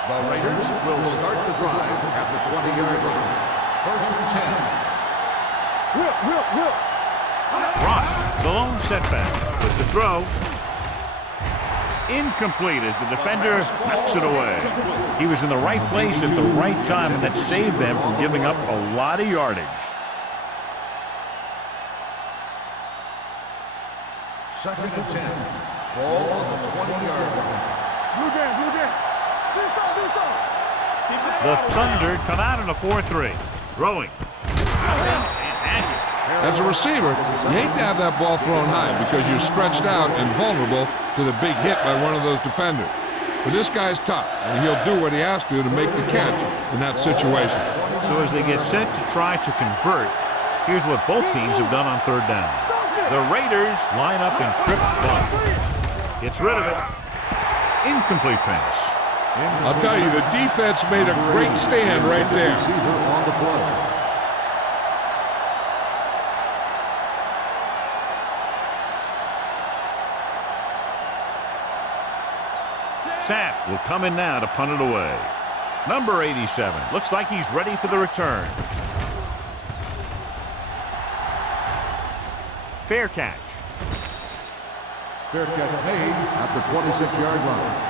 The Raiders will start the drive at the 20-yard line. 1st and 10. Whip. Ross, the lone setback with the throw. Incomplete as the defender knocks it away. He was in the right place at the right time, and that saved them from giving up a lot of yardage. 2nd and 10. Ball on the 20-yard line. Blue game. Do so. The Thunder come out in a 4-3. Throwing. As a receiver, you hate to have that ball thrown high because you're stretched out and vulnerable to the big hit by one of those defenders. But this guy's tough, and he'll do what he has to make the catch in that situation. So as they get set to try to convert, here's what both teams have done on 3rd down. The Raiders line up in trips bunch. Gets rid of it. Incomplete pass. I'll tell you, the defense made a great stand right there. Receiver on the play. Sapp will come in now to punt it away. Number 87. Looks like he's ready for the return. Fair catch. Fair catch made at the 26-yard line.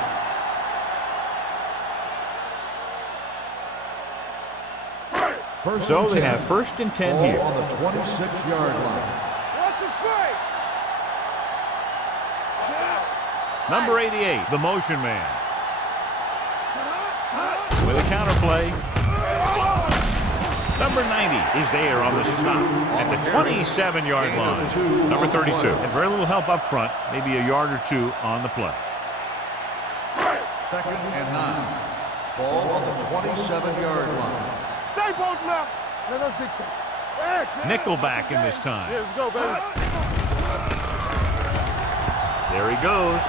So they have 1st and 10 here. On the 26-yard line. Watch the play. Number 88, the motion man. With a counter play. Number 90 is there on the stop at the 27-yard line. Number 32. And very little help up front, maybe a yard or two on the play. 2nd and 9. Ball on the 27-yard line. Stay both left. Let us dictate. Nickelback in this time. Here we go, baby. There he goes.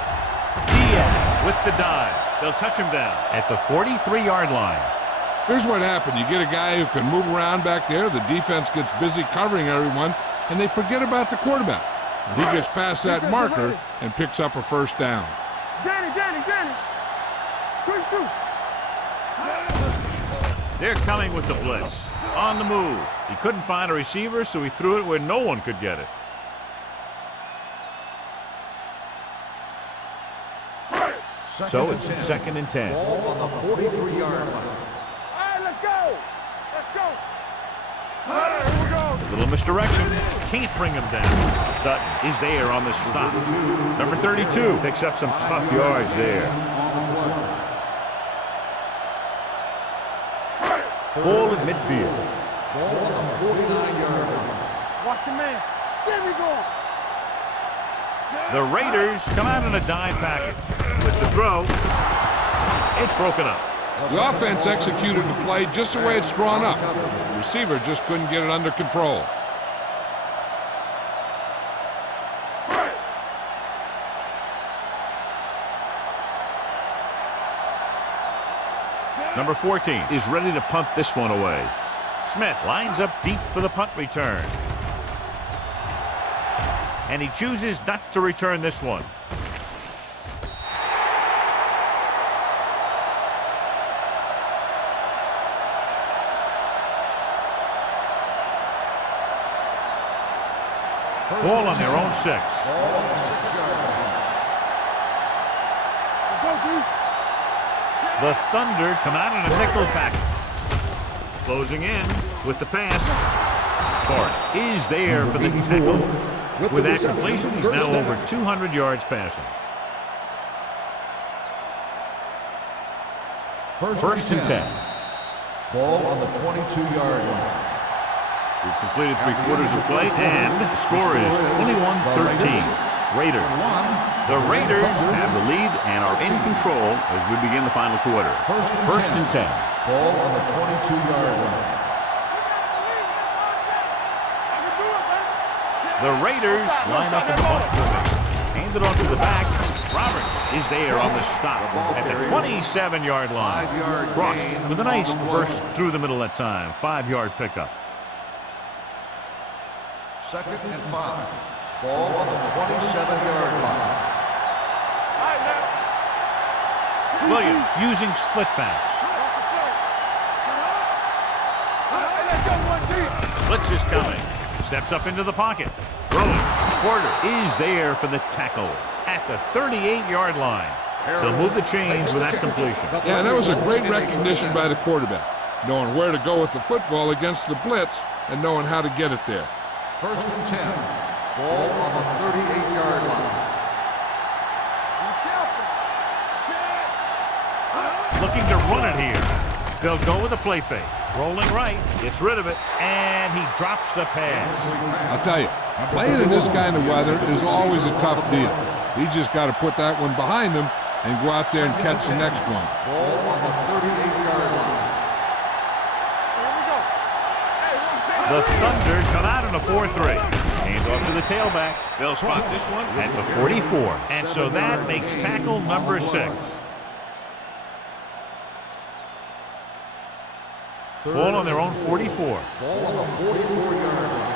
Diaz with the dive. They'll touch him down at the 43-yard line. Here's what happened. You get a guy who can move around back there. The defense gets busy covering everyone, and they forget about the quarterback. He gets past that marker and picks up a 1st down. Danny. Quick shoot. They're coming with the blitz. On the move. He couldn't find a receiver, so he threw it where no one could get it. So it's 2nd and 10. Ball on the 43-yard line. All right, let's go. Here we go. A little misdirection. Can't bring him down. Dutton is there on the stop. Number 32 picks up some tough yards there. Ball at midfield. Ball on the 49-yard line. Watch your man. There we go. The Raiders come out in a dime package. With the throw, it's broken up. The offense executed the play just the way it's drawn up. The receiver just couldn't get it under control. Number 14 is ready to punt this one away. Smith lines up deep for the punt return. And he chooses not to return this one. Ball on their own 6. Ball on the 6-yard line. The Thunder come out in a nickel package. Closing in with the pass. Forrest is there for the tackle. With that completion, he's now over 200 yards passing. 1st and 10. Ball on the 22-yard line. We've completed 3/4 of play, and the score is 21-13. Raiders. The Raiders have the lead and are in control as we begin the final quarter. 1st and 10. Ball on the 22-yard line. The Raiders line up in the bunch formation. Hand it off to the back. Roberts is there on the stop at the 27-yard line. 5-yard Ross gain with a nice on the burst play. through the middle that time. 5-yard pickup. 2nd and 5. Ball on the 27-yard line. Williams using split backs. Blitz is coming. Steps up into the pocket. Throwing. Porter is there for the tackle at the 38-yard line. They'll move the chains with that completion. Yeah, that was a great recognition by the quarterback, knowing where to go with the football against the blitz and knowing how to get it there. 1st and 10. Ball on the 38-yard line. Looking to run it here. They'll go with a play fake. Rolling right, gets rid of it, and he drops the pass. I'll tell you, playing in this kind of weather is always a tough deal. He's just got to put that one behind him and go out there and catch the next one. Ball on the 38-yard line. The Thunder come out in a 4-3. Hands off to the tailback. They'll spot this one at the 44. And so that makes tackle number 6. Ball on their own 44. Ball on the 44-yard line.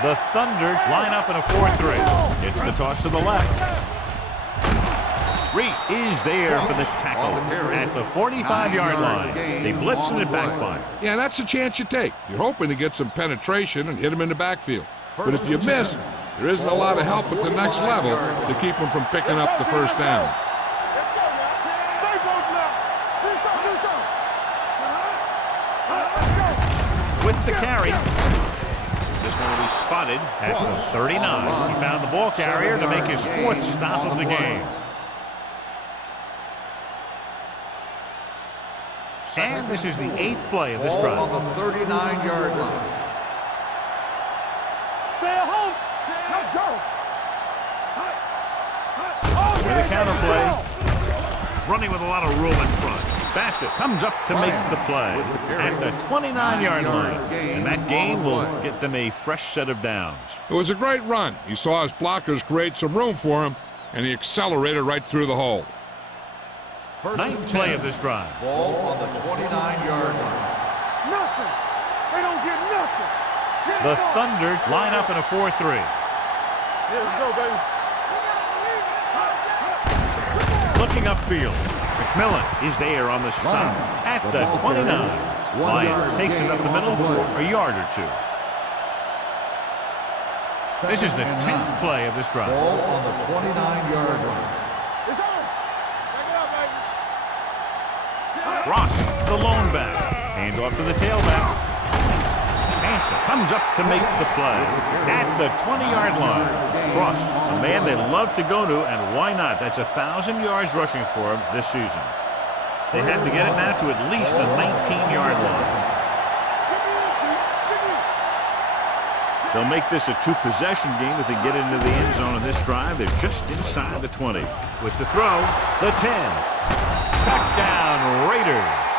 The Thunder line up in a 4-3. It's the toss to the left. Reese is there for the tackle at the 45-yard line. They blitz and it backfire. Yeah, that's a chance you take. You're hoping to get some penetration and hit him in the backfield. But if you miss, there isn't a lot of help at the next level to keep him from picking up the first down. With the carry. This one will be spotted at the 39. He found the ball carrier to make his fourth stop of the game. And this is the 8th play of this drive. On the 39-yard line. Stay at home. Let's go. With a counter play. Running with a lot of room in front. Bassett comes up to make the play at the 29-yard line. And that gain will get them a fresh set of downs. It was a great run. He saw his blockers create some room for him, and he accelerated right through the hole. 9th play of this drive. Ball on the 29-yard line. Nothing. They don't get nothing. The Thunder line up in a 4-3. Yeah, let's go, baby. Looking upfield. McMillan is there on the stop at the 29. Lions takes it up the middle for a yard or two. This is the 10th play of this drive. Ball on the 29-yard line. It's on. Back it up, baby. Ross, the lone back. Hand off to the tailback. Manson comes up to make the play at the 20-yard line. Ross, a man they love to go to, and why not? That's 1,000 yards rushing for him this season. They have to get it now to at least the 19-yard line. They'll make this a 2-possession game if they get into the end zone in this drive. They're just inside the 20. With the throw, the 10. Touchdown, Raiders.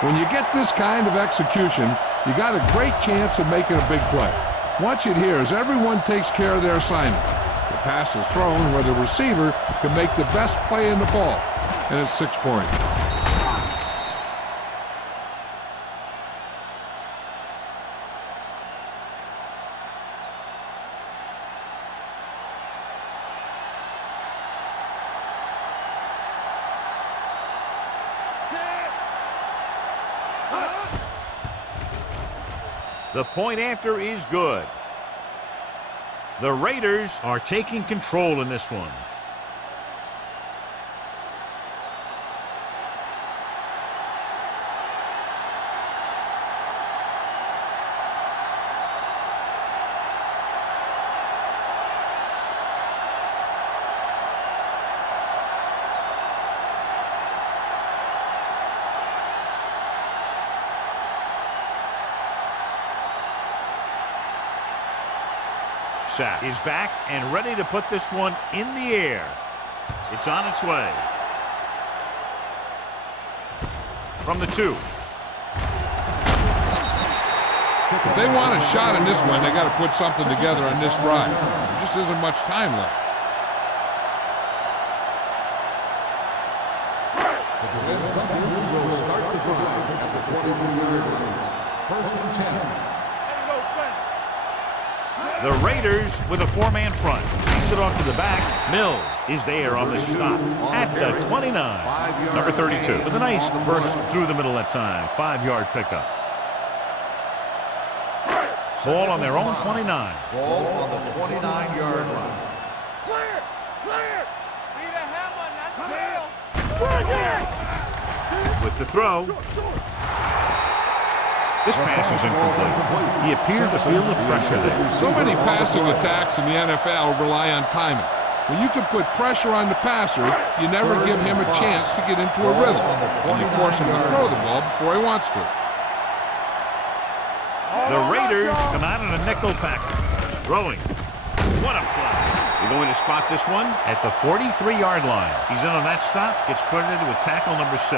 When you get this kind of execution, you got a great chance of making a big play. Watch it here as everyone takes care of their assignment. The pass is thrown where the receiver can make the best play in the ball, and it's 6 points. The point after is good. The Raiders are taking control in this one. Is back and ready to put this one in the air. It's on its way. From the 2. If they want a shot in this one, they got to put something together on this drive. There just isn't much time left. Will start the drive at the 23-yard line. 1st and 10. The Raiders with a 4-man front. Hands it off to the back. Mills is there on the stop at the 29. Number 32 with a nice burst through the middle that time. 5-yard pickup. Ball on their own 29. Ball on the 29-yard line. Clear! Clear! Need a hammer, not tail. With the throw. This pass is incomplete. He appeared to feel the pressure there. So many passing attacks in the NFL rely on timing. When you can put pressure on the passer, you never give him a chance to get into a rhythm, and you force him to throw the ball before he wants to. The Raiders come out in a nickel package. Throwing. What a play. They're going to spot this one at the 43-yard line. He's in on that stop. Gets credited with tackle number 6.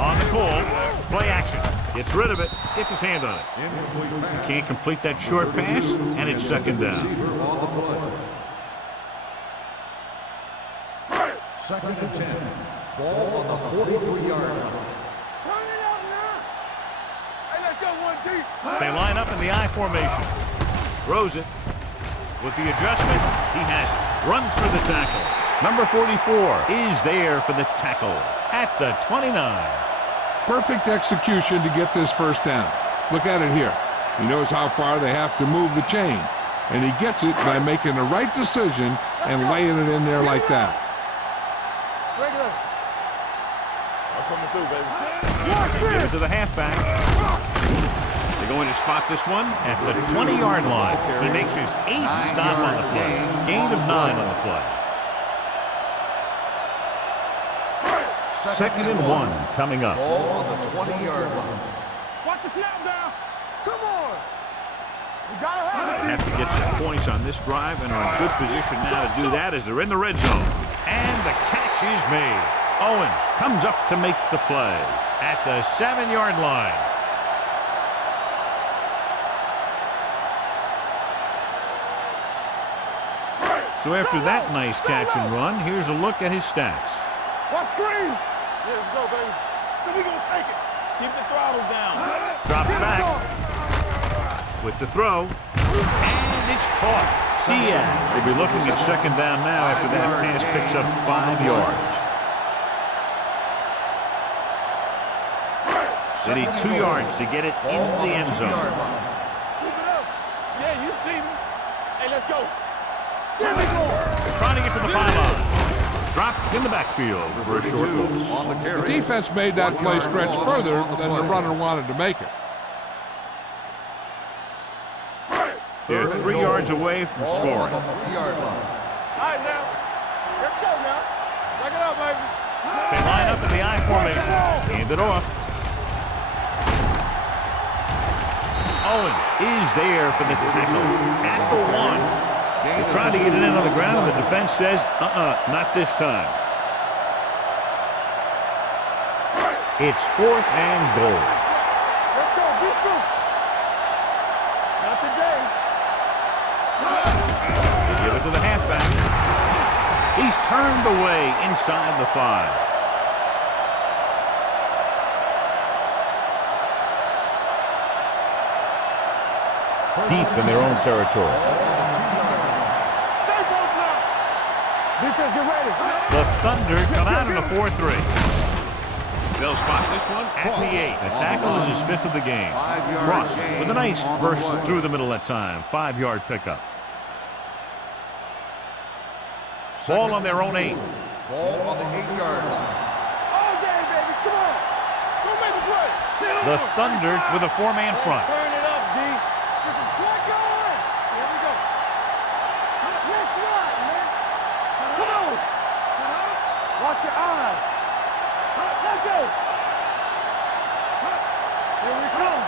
On the call, play action. Gets rid of it, gets his hand on it. Can't complete that short pass, and it's 2nd down. Second and 10. Ball on the 43-yard line. Turn it up now. Hey, let's go one deep. They line up in the I formation. Throws it. With the adjustment, he has it. Runs for the tackle. Number 44 is there for the tackle at the 29. Perfect execution to get this first down. Look at it here. He knows how far they have to move the chain, and he gets it by making the right decision and laying it in there like that. Regular. I'm coming through, baby. Give it to the halfback. They're going to spot this one at the 20-yard line. He makes his 8th stop on the play. Gain of 9 on the play. Second and 1 coming up. Ball on the 20-yard line. Watch the snap down. Come on. You gotta have They it. have to get some points on this drive and are in good position now to do that as they're in the red zone. And the catch is made. Owens comes up to make the play at the 7-yard line. So after that nice catch and run, here's a look at his stats. Watch screen. Yeah, let's go, baby. So we gonna take it. Keep the throttle down. Drops back with the throw, and it's caught. Diaz will be looking at second down now after that pass picks up 5 yards. They need 2 yards to get it in the end zone. Keep it up. Yeah, you see me. Hey, let's go. There we go. They're trying to get to the pylon. Dropped in the backfield for a short loss. The defense made that play stretch further than the runner wanted to make it. They're 3 yards away from scoring. 3-yard line. All right, now. Let's go now. Check it out, baby. They line up in the I formation. Hand it off. Owens is there for the tackle at the 1. They're trying to get it in on the ground, and the defense says, not this time. It's 4th and goal. Let's go. Be true. Not today. They give it to the halfback. He's turned away inside the 5. Deep in their own territory. Stay close now. Defense, get ready. The Thunder come out in a 4-3. They'll spot this one at the 8. The tackle is his 5th of the game. Ross with a nice burst through the middle that time. 5-yard pickup. Ball on their own 8. Ball on the 8-yard line. All day, baby. Come on. Go make a play. The Thunder with a 4-man front. Turn it up, D. Get some slack going. Here we go. Let's ride, man. Come on. Watch your eyes. Let's go. Here we come.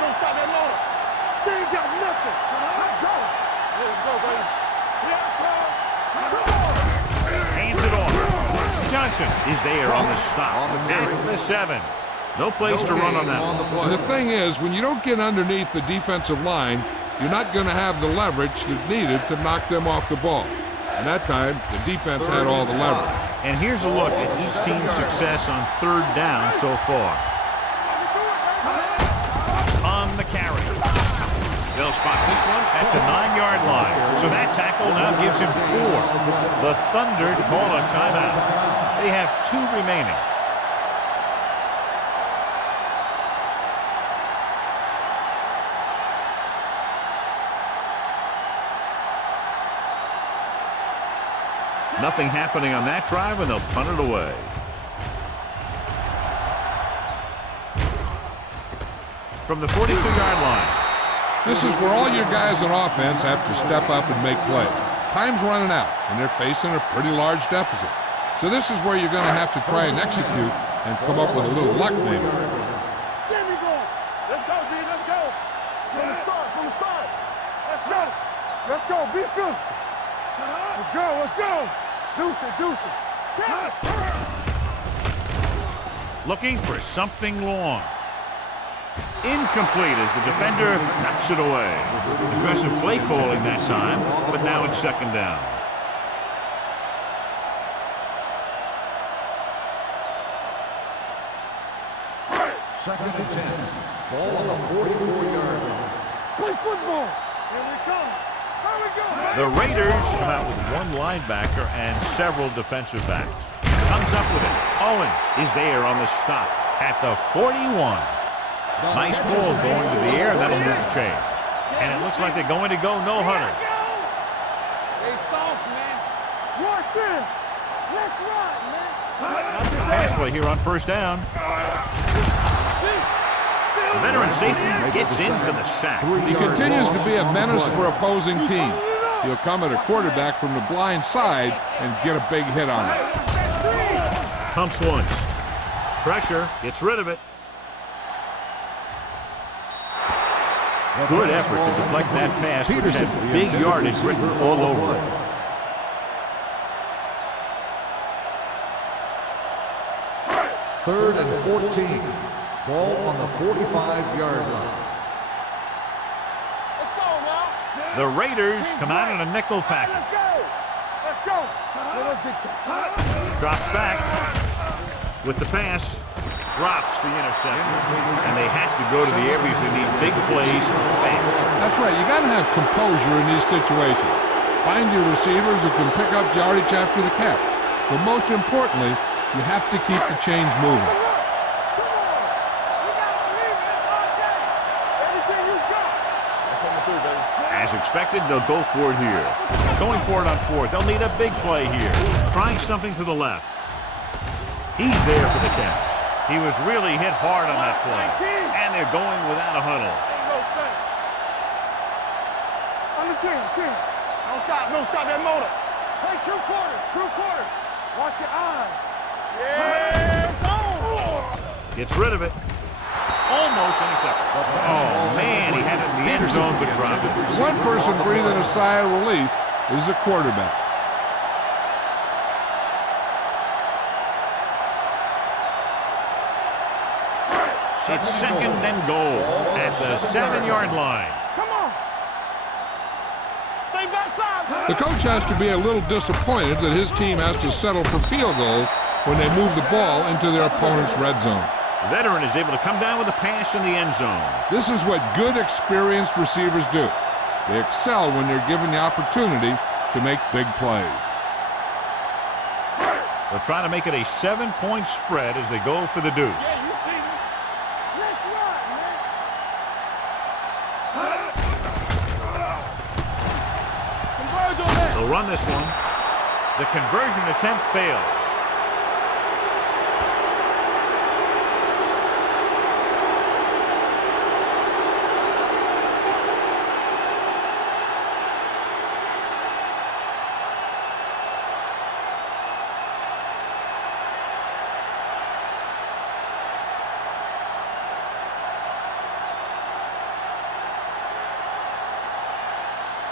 Don't stop that motor. They ain't got nothing. Let's go. Let's go, baby. Yeah, come. Hands it off. Johnson is there on the stop at the 7. No place to run on that one. And the thing is, when you don't get underneath the defensive line, you're not going to have the leverage that's needed to knock them off the ball. And that time, the defense had all the leverage. And here's a look at each team's success on 3rd down so far. On the carry. They'll spot this one at the 9-yard line. So that tackle now gives him 4. The Thunder call a timeout. They have 2 remaining. Nothing happening on that drive, and they'll punt it away. From the 42-yard line. This is where all your guys on offense have to step up and make plays. Time's running out, and they're facing a pretty large deficit. So this is where you're going to have to try and execute and come up with a little luck maybe. There we go. Let's go, D. Let's go. From the start. From the start. Let's go. Let's go. Be physical. Let's go. Let's go. Deuce it. Deuce it. Take it. Looking for something long. Incomplete as the defender knocks it away. Aggressive play calling that time, but now it's 2nd down. Second and 10. Ball on the 44-yard line. Play football. Here we come. Here we go. The Raiders come out with one linebacker and several defensive backs. Comes up with it. Owens is there on the stop at the 41. Nice ball going to the air, and that'll move the chain. And it looks like they're going to go no hunter. Stay soft, man. Rush in. Let's run, man. Pass play here on first down. The veteran safety gets in for the sack. He continues to be a menace for opposing teams. He'll come at a quarterback from the blind side and get a big hit on it. Pumps once. Pressure. Gets rid of it. Good effort to deflect that pass, which had big yardage written all over it. Third and 14. Ball on the 45-yard line. Let's go now. The Raiders come out in a nickel package. Let's go. Let's go. Let's big time. Drops back with the pass. Drops the interception. And they have to go to the air because they need big plays fast. That's right. You got to have composure in these situations. Find your receivers who can pick up yardage after the catch. But most importantly, you have to keep the chains moving. As expected, they'll go for it here. Going for it on fourth. They'll need a big play here. Trying something to the left. He's there for the catch. He was really hit hard on that play. And they're going without a huddle. On the team. Don't stop that motor. Play two quarters. Watch your eyes. Yeah, on. Gets rid of it. Almost intercepted. Oh, man, he had it in the end zone, but dropped it. One person breathing a sigh of relief is the quarterback. It's second and goal at the 7-yard line. Come on. Stay backside. The coach has to be a little disappointed that his team has to settle for field goals when they move the ball into their opponent's red zone. The veteran is able to come down with a pass in the end zone. This is what good, experienced receivers do. They excel when they're given the opportunity to make big plays. They'll try to make it a 7-point spread as they go for the deuce. They'll run this one. The conversion attempt fails.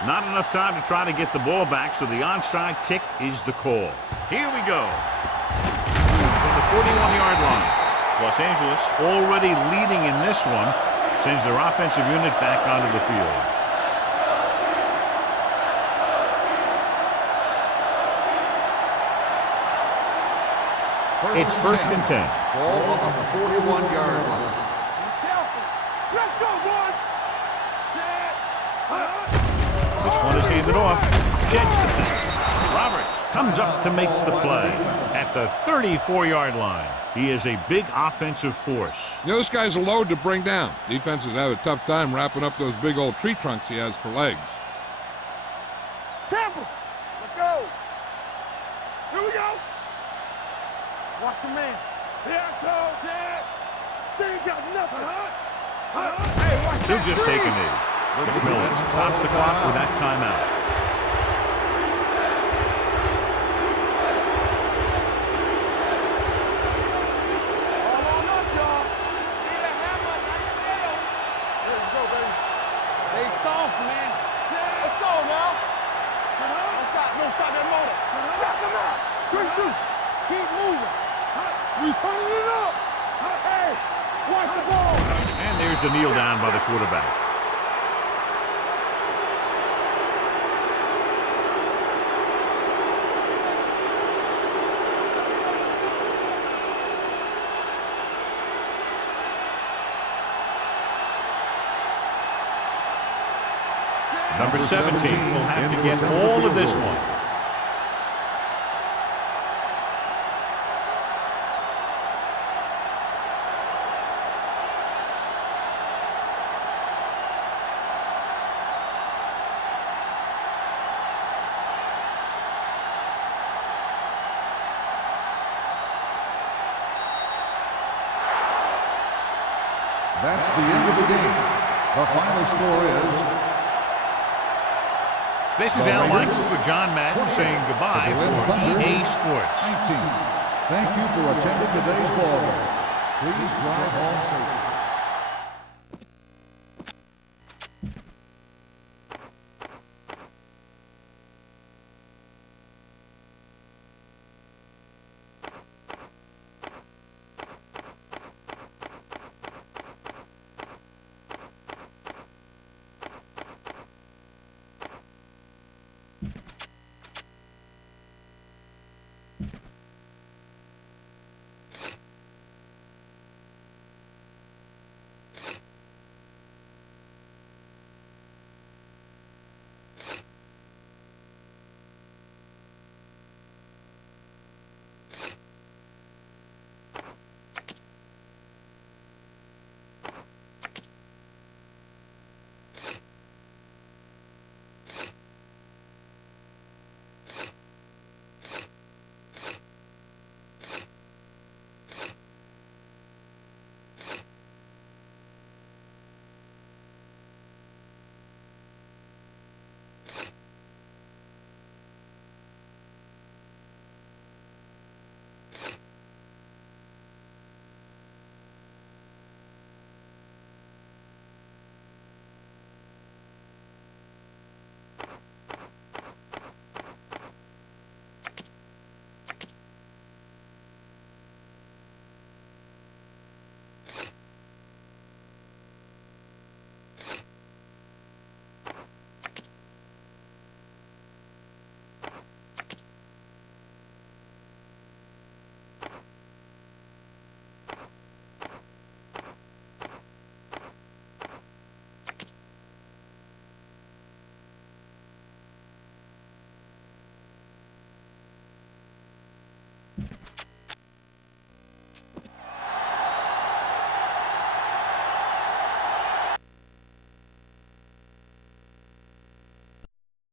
Not enough time to try to get the ball back, so the onside kick is the call. Here we go. From the 41-yard line. Los Angeles already leading in this one, sends their offensive unit back onto the field. It's first and 10. Ball on the 41-yard line. Let's go, boys. This one is handed off. Sheds the pass. Roberts comes up to make the play at the 34-yard line. He is a big offensive force. You know, this guy's a load to bring down. Defenses have a tough time wrapping up those big old tree trunks he has for legs. Tampa. Let's go. Here we go. Watch your man. Here it goes. They ain't got nothing. Hey, watch He'll that just screen. take a knee. McMillan stops the clock with that timeout. All on us, y'all. Get a hammer, knock it down. Let's go, baby. They soft, man. Let's go now. Don't stop that motor. Knock him out. Good shoot. Keep moving. We turning it up. Hey, watch the ball. And there's the kneel down by the quarterback. Number 17 will have to get all of this one. That's the end of the game. The final score is... This is Al Michaels with John Madden saying goodbye for EA Sports. 19. Thank you for attending today's ball game. Please drive home safely.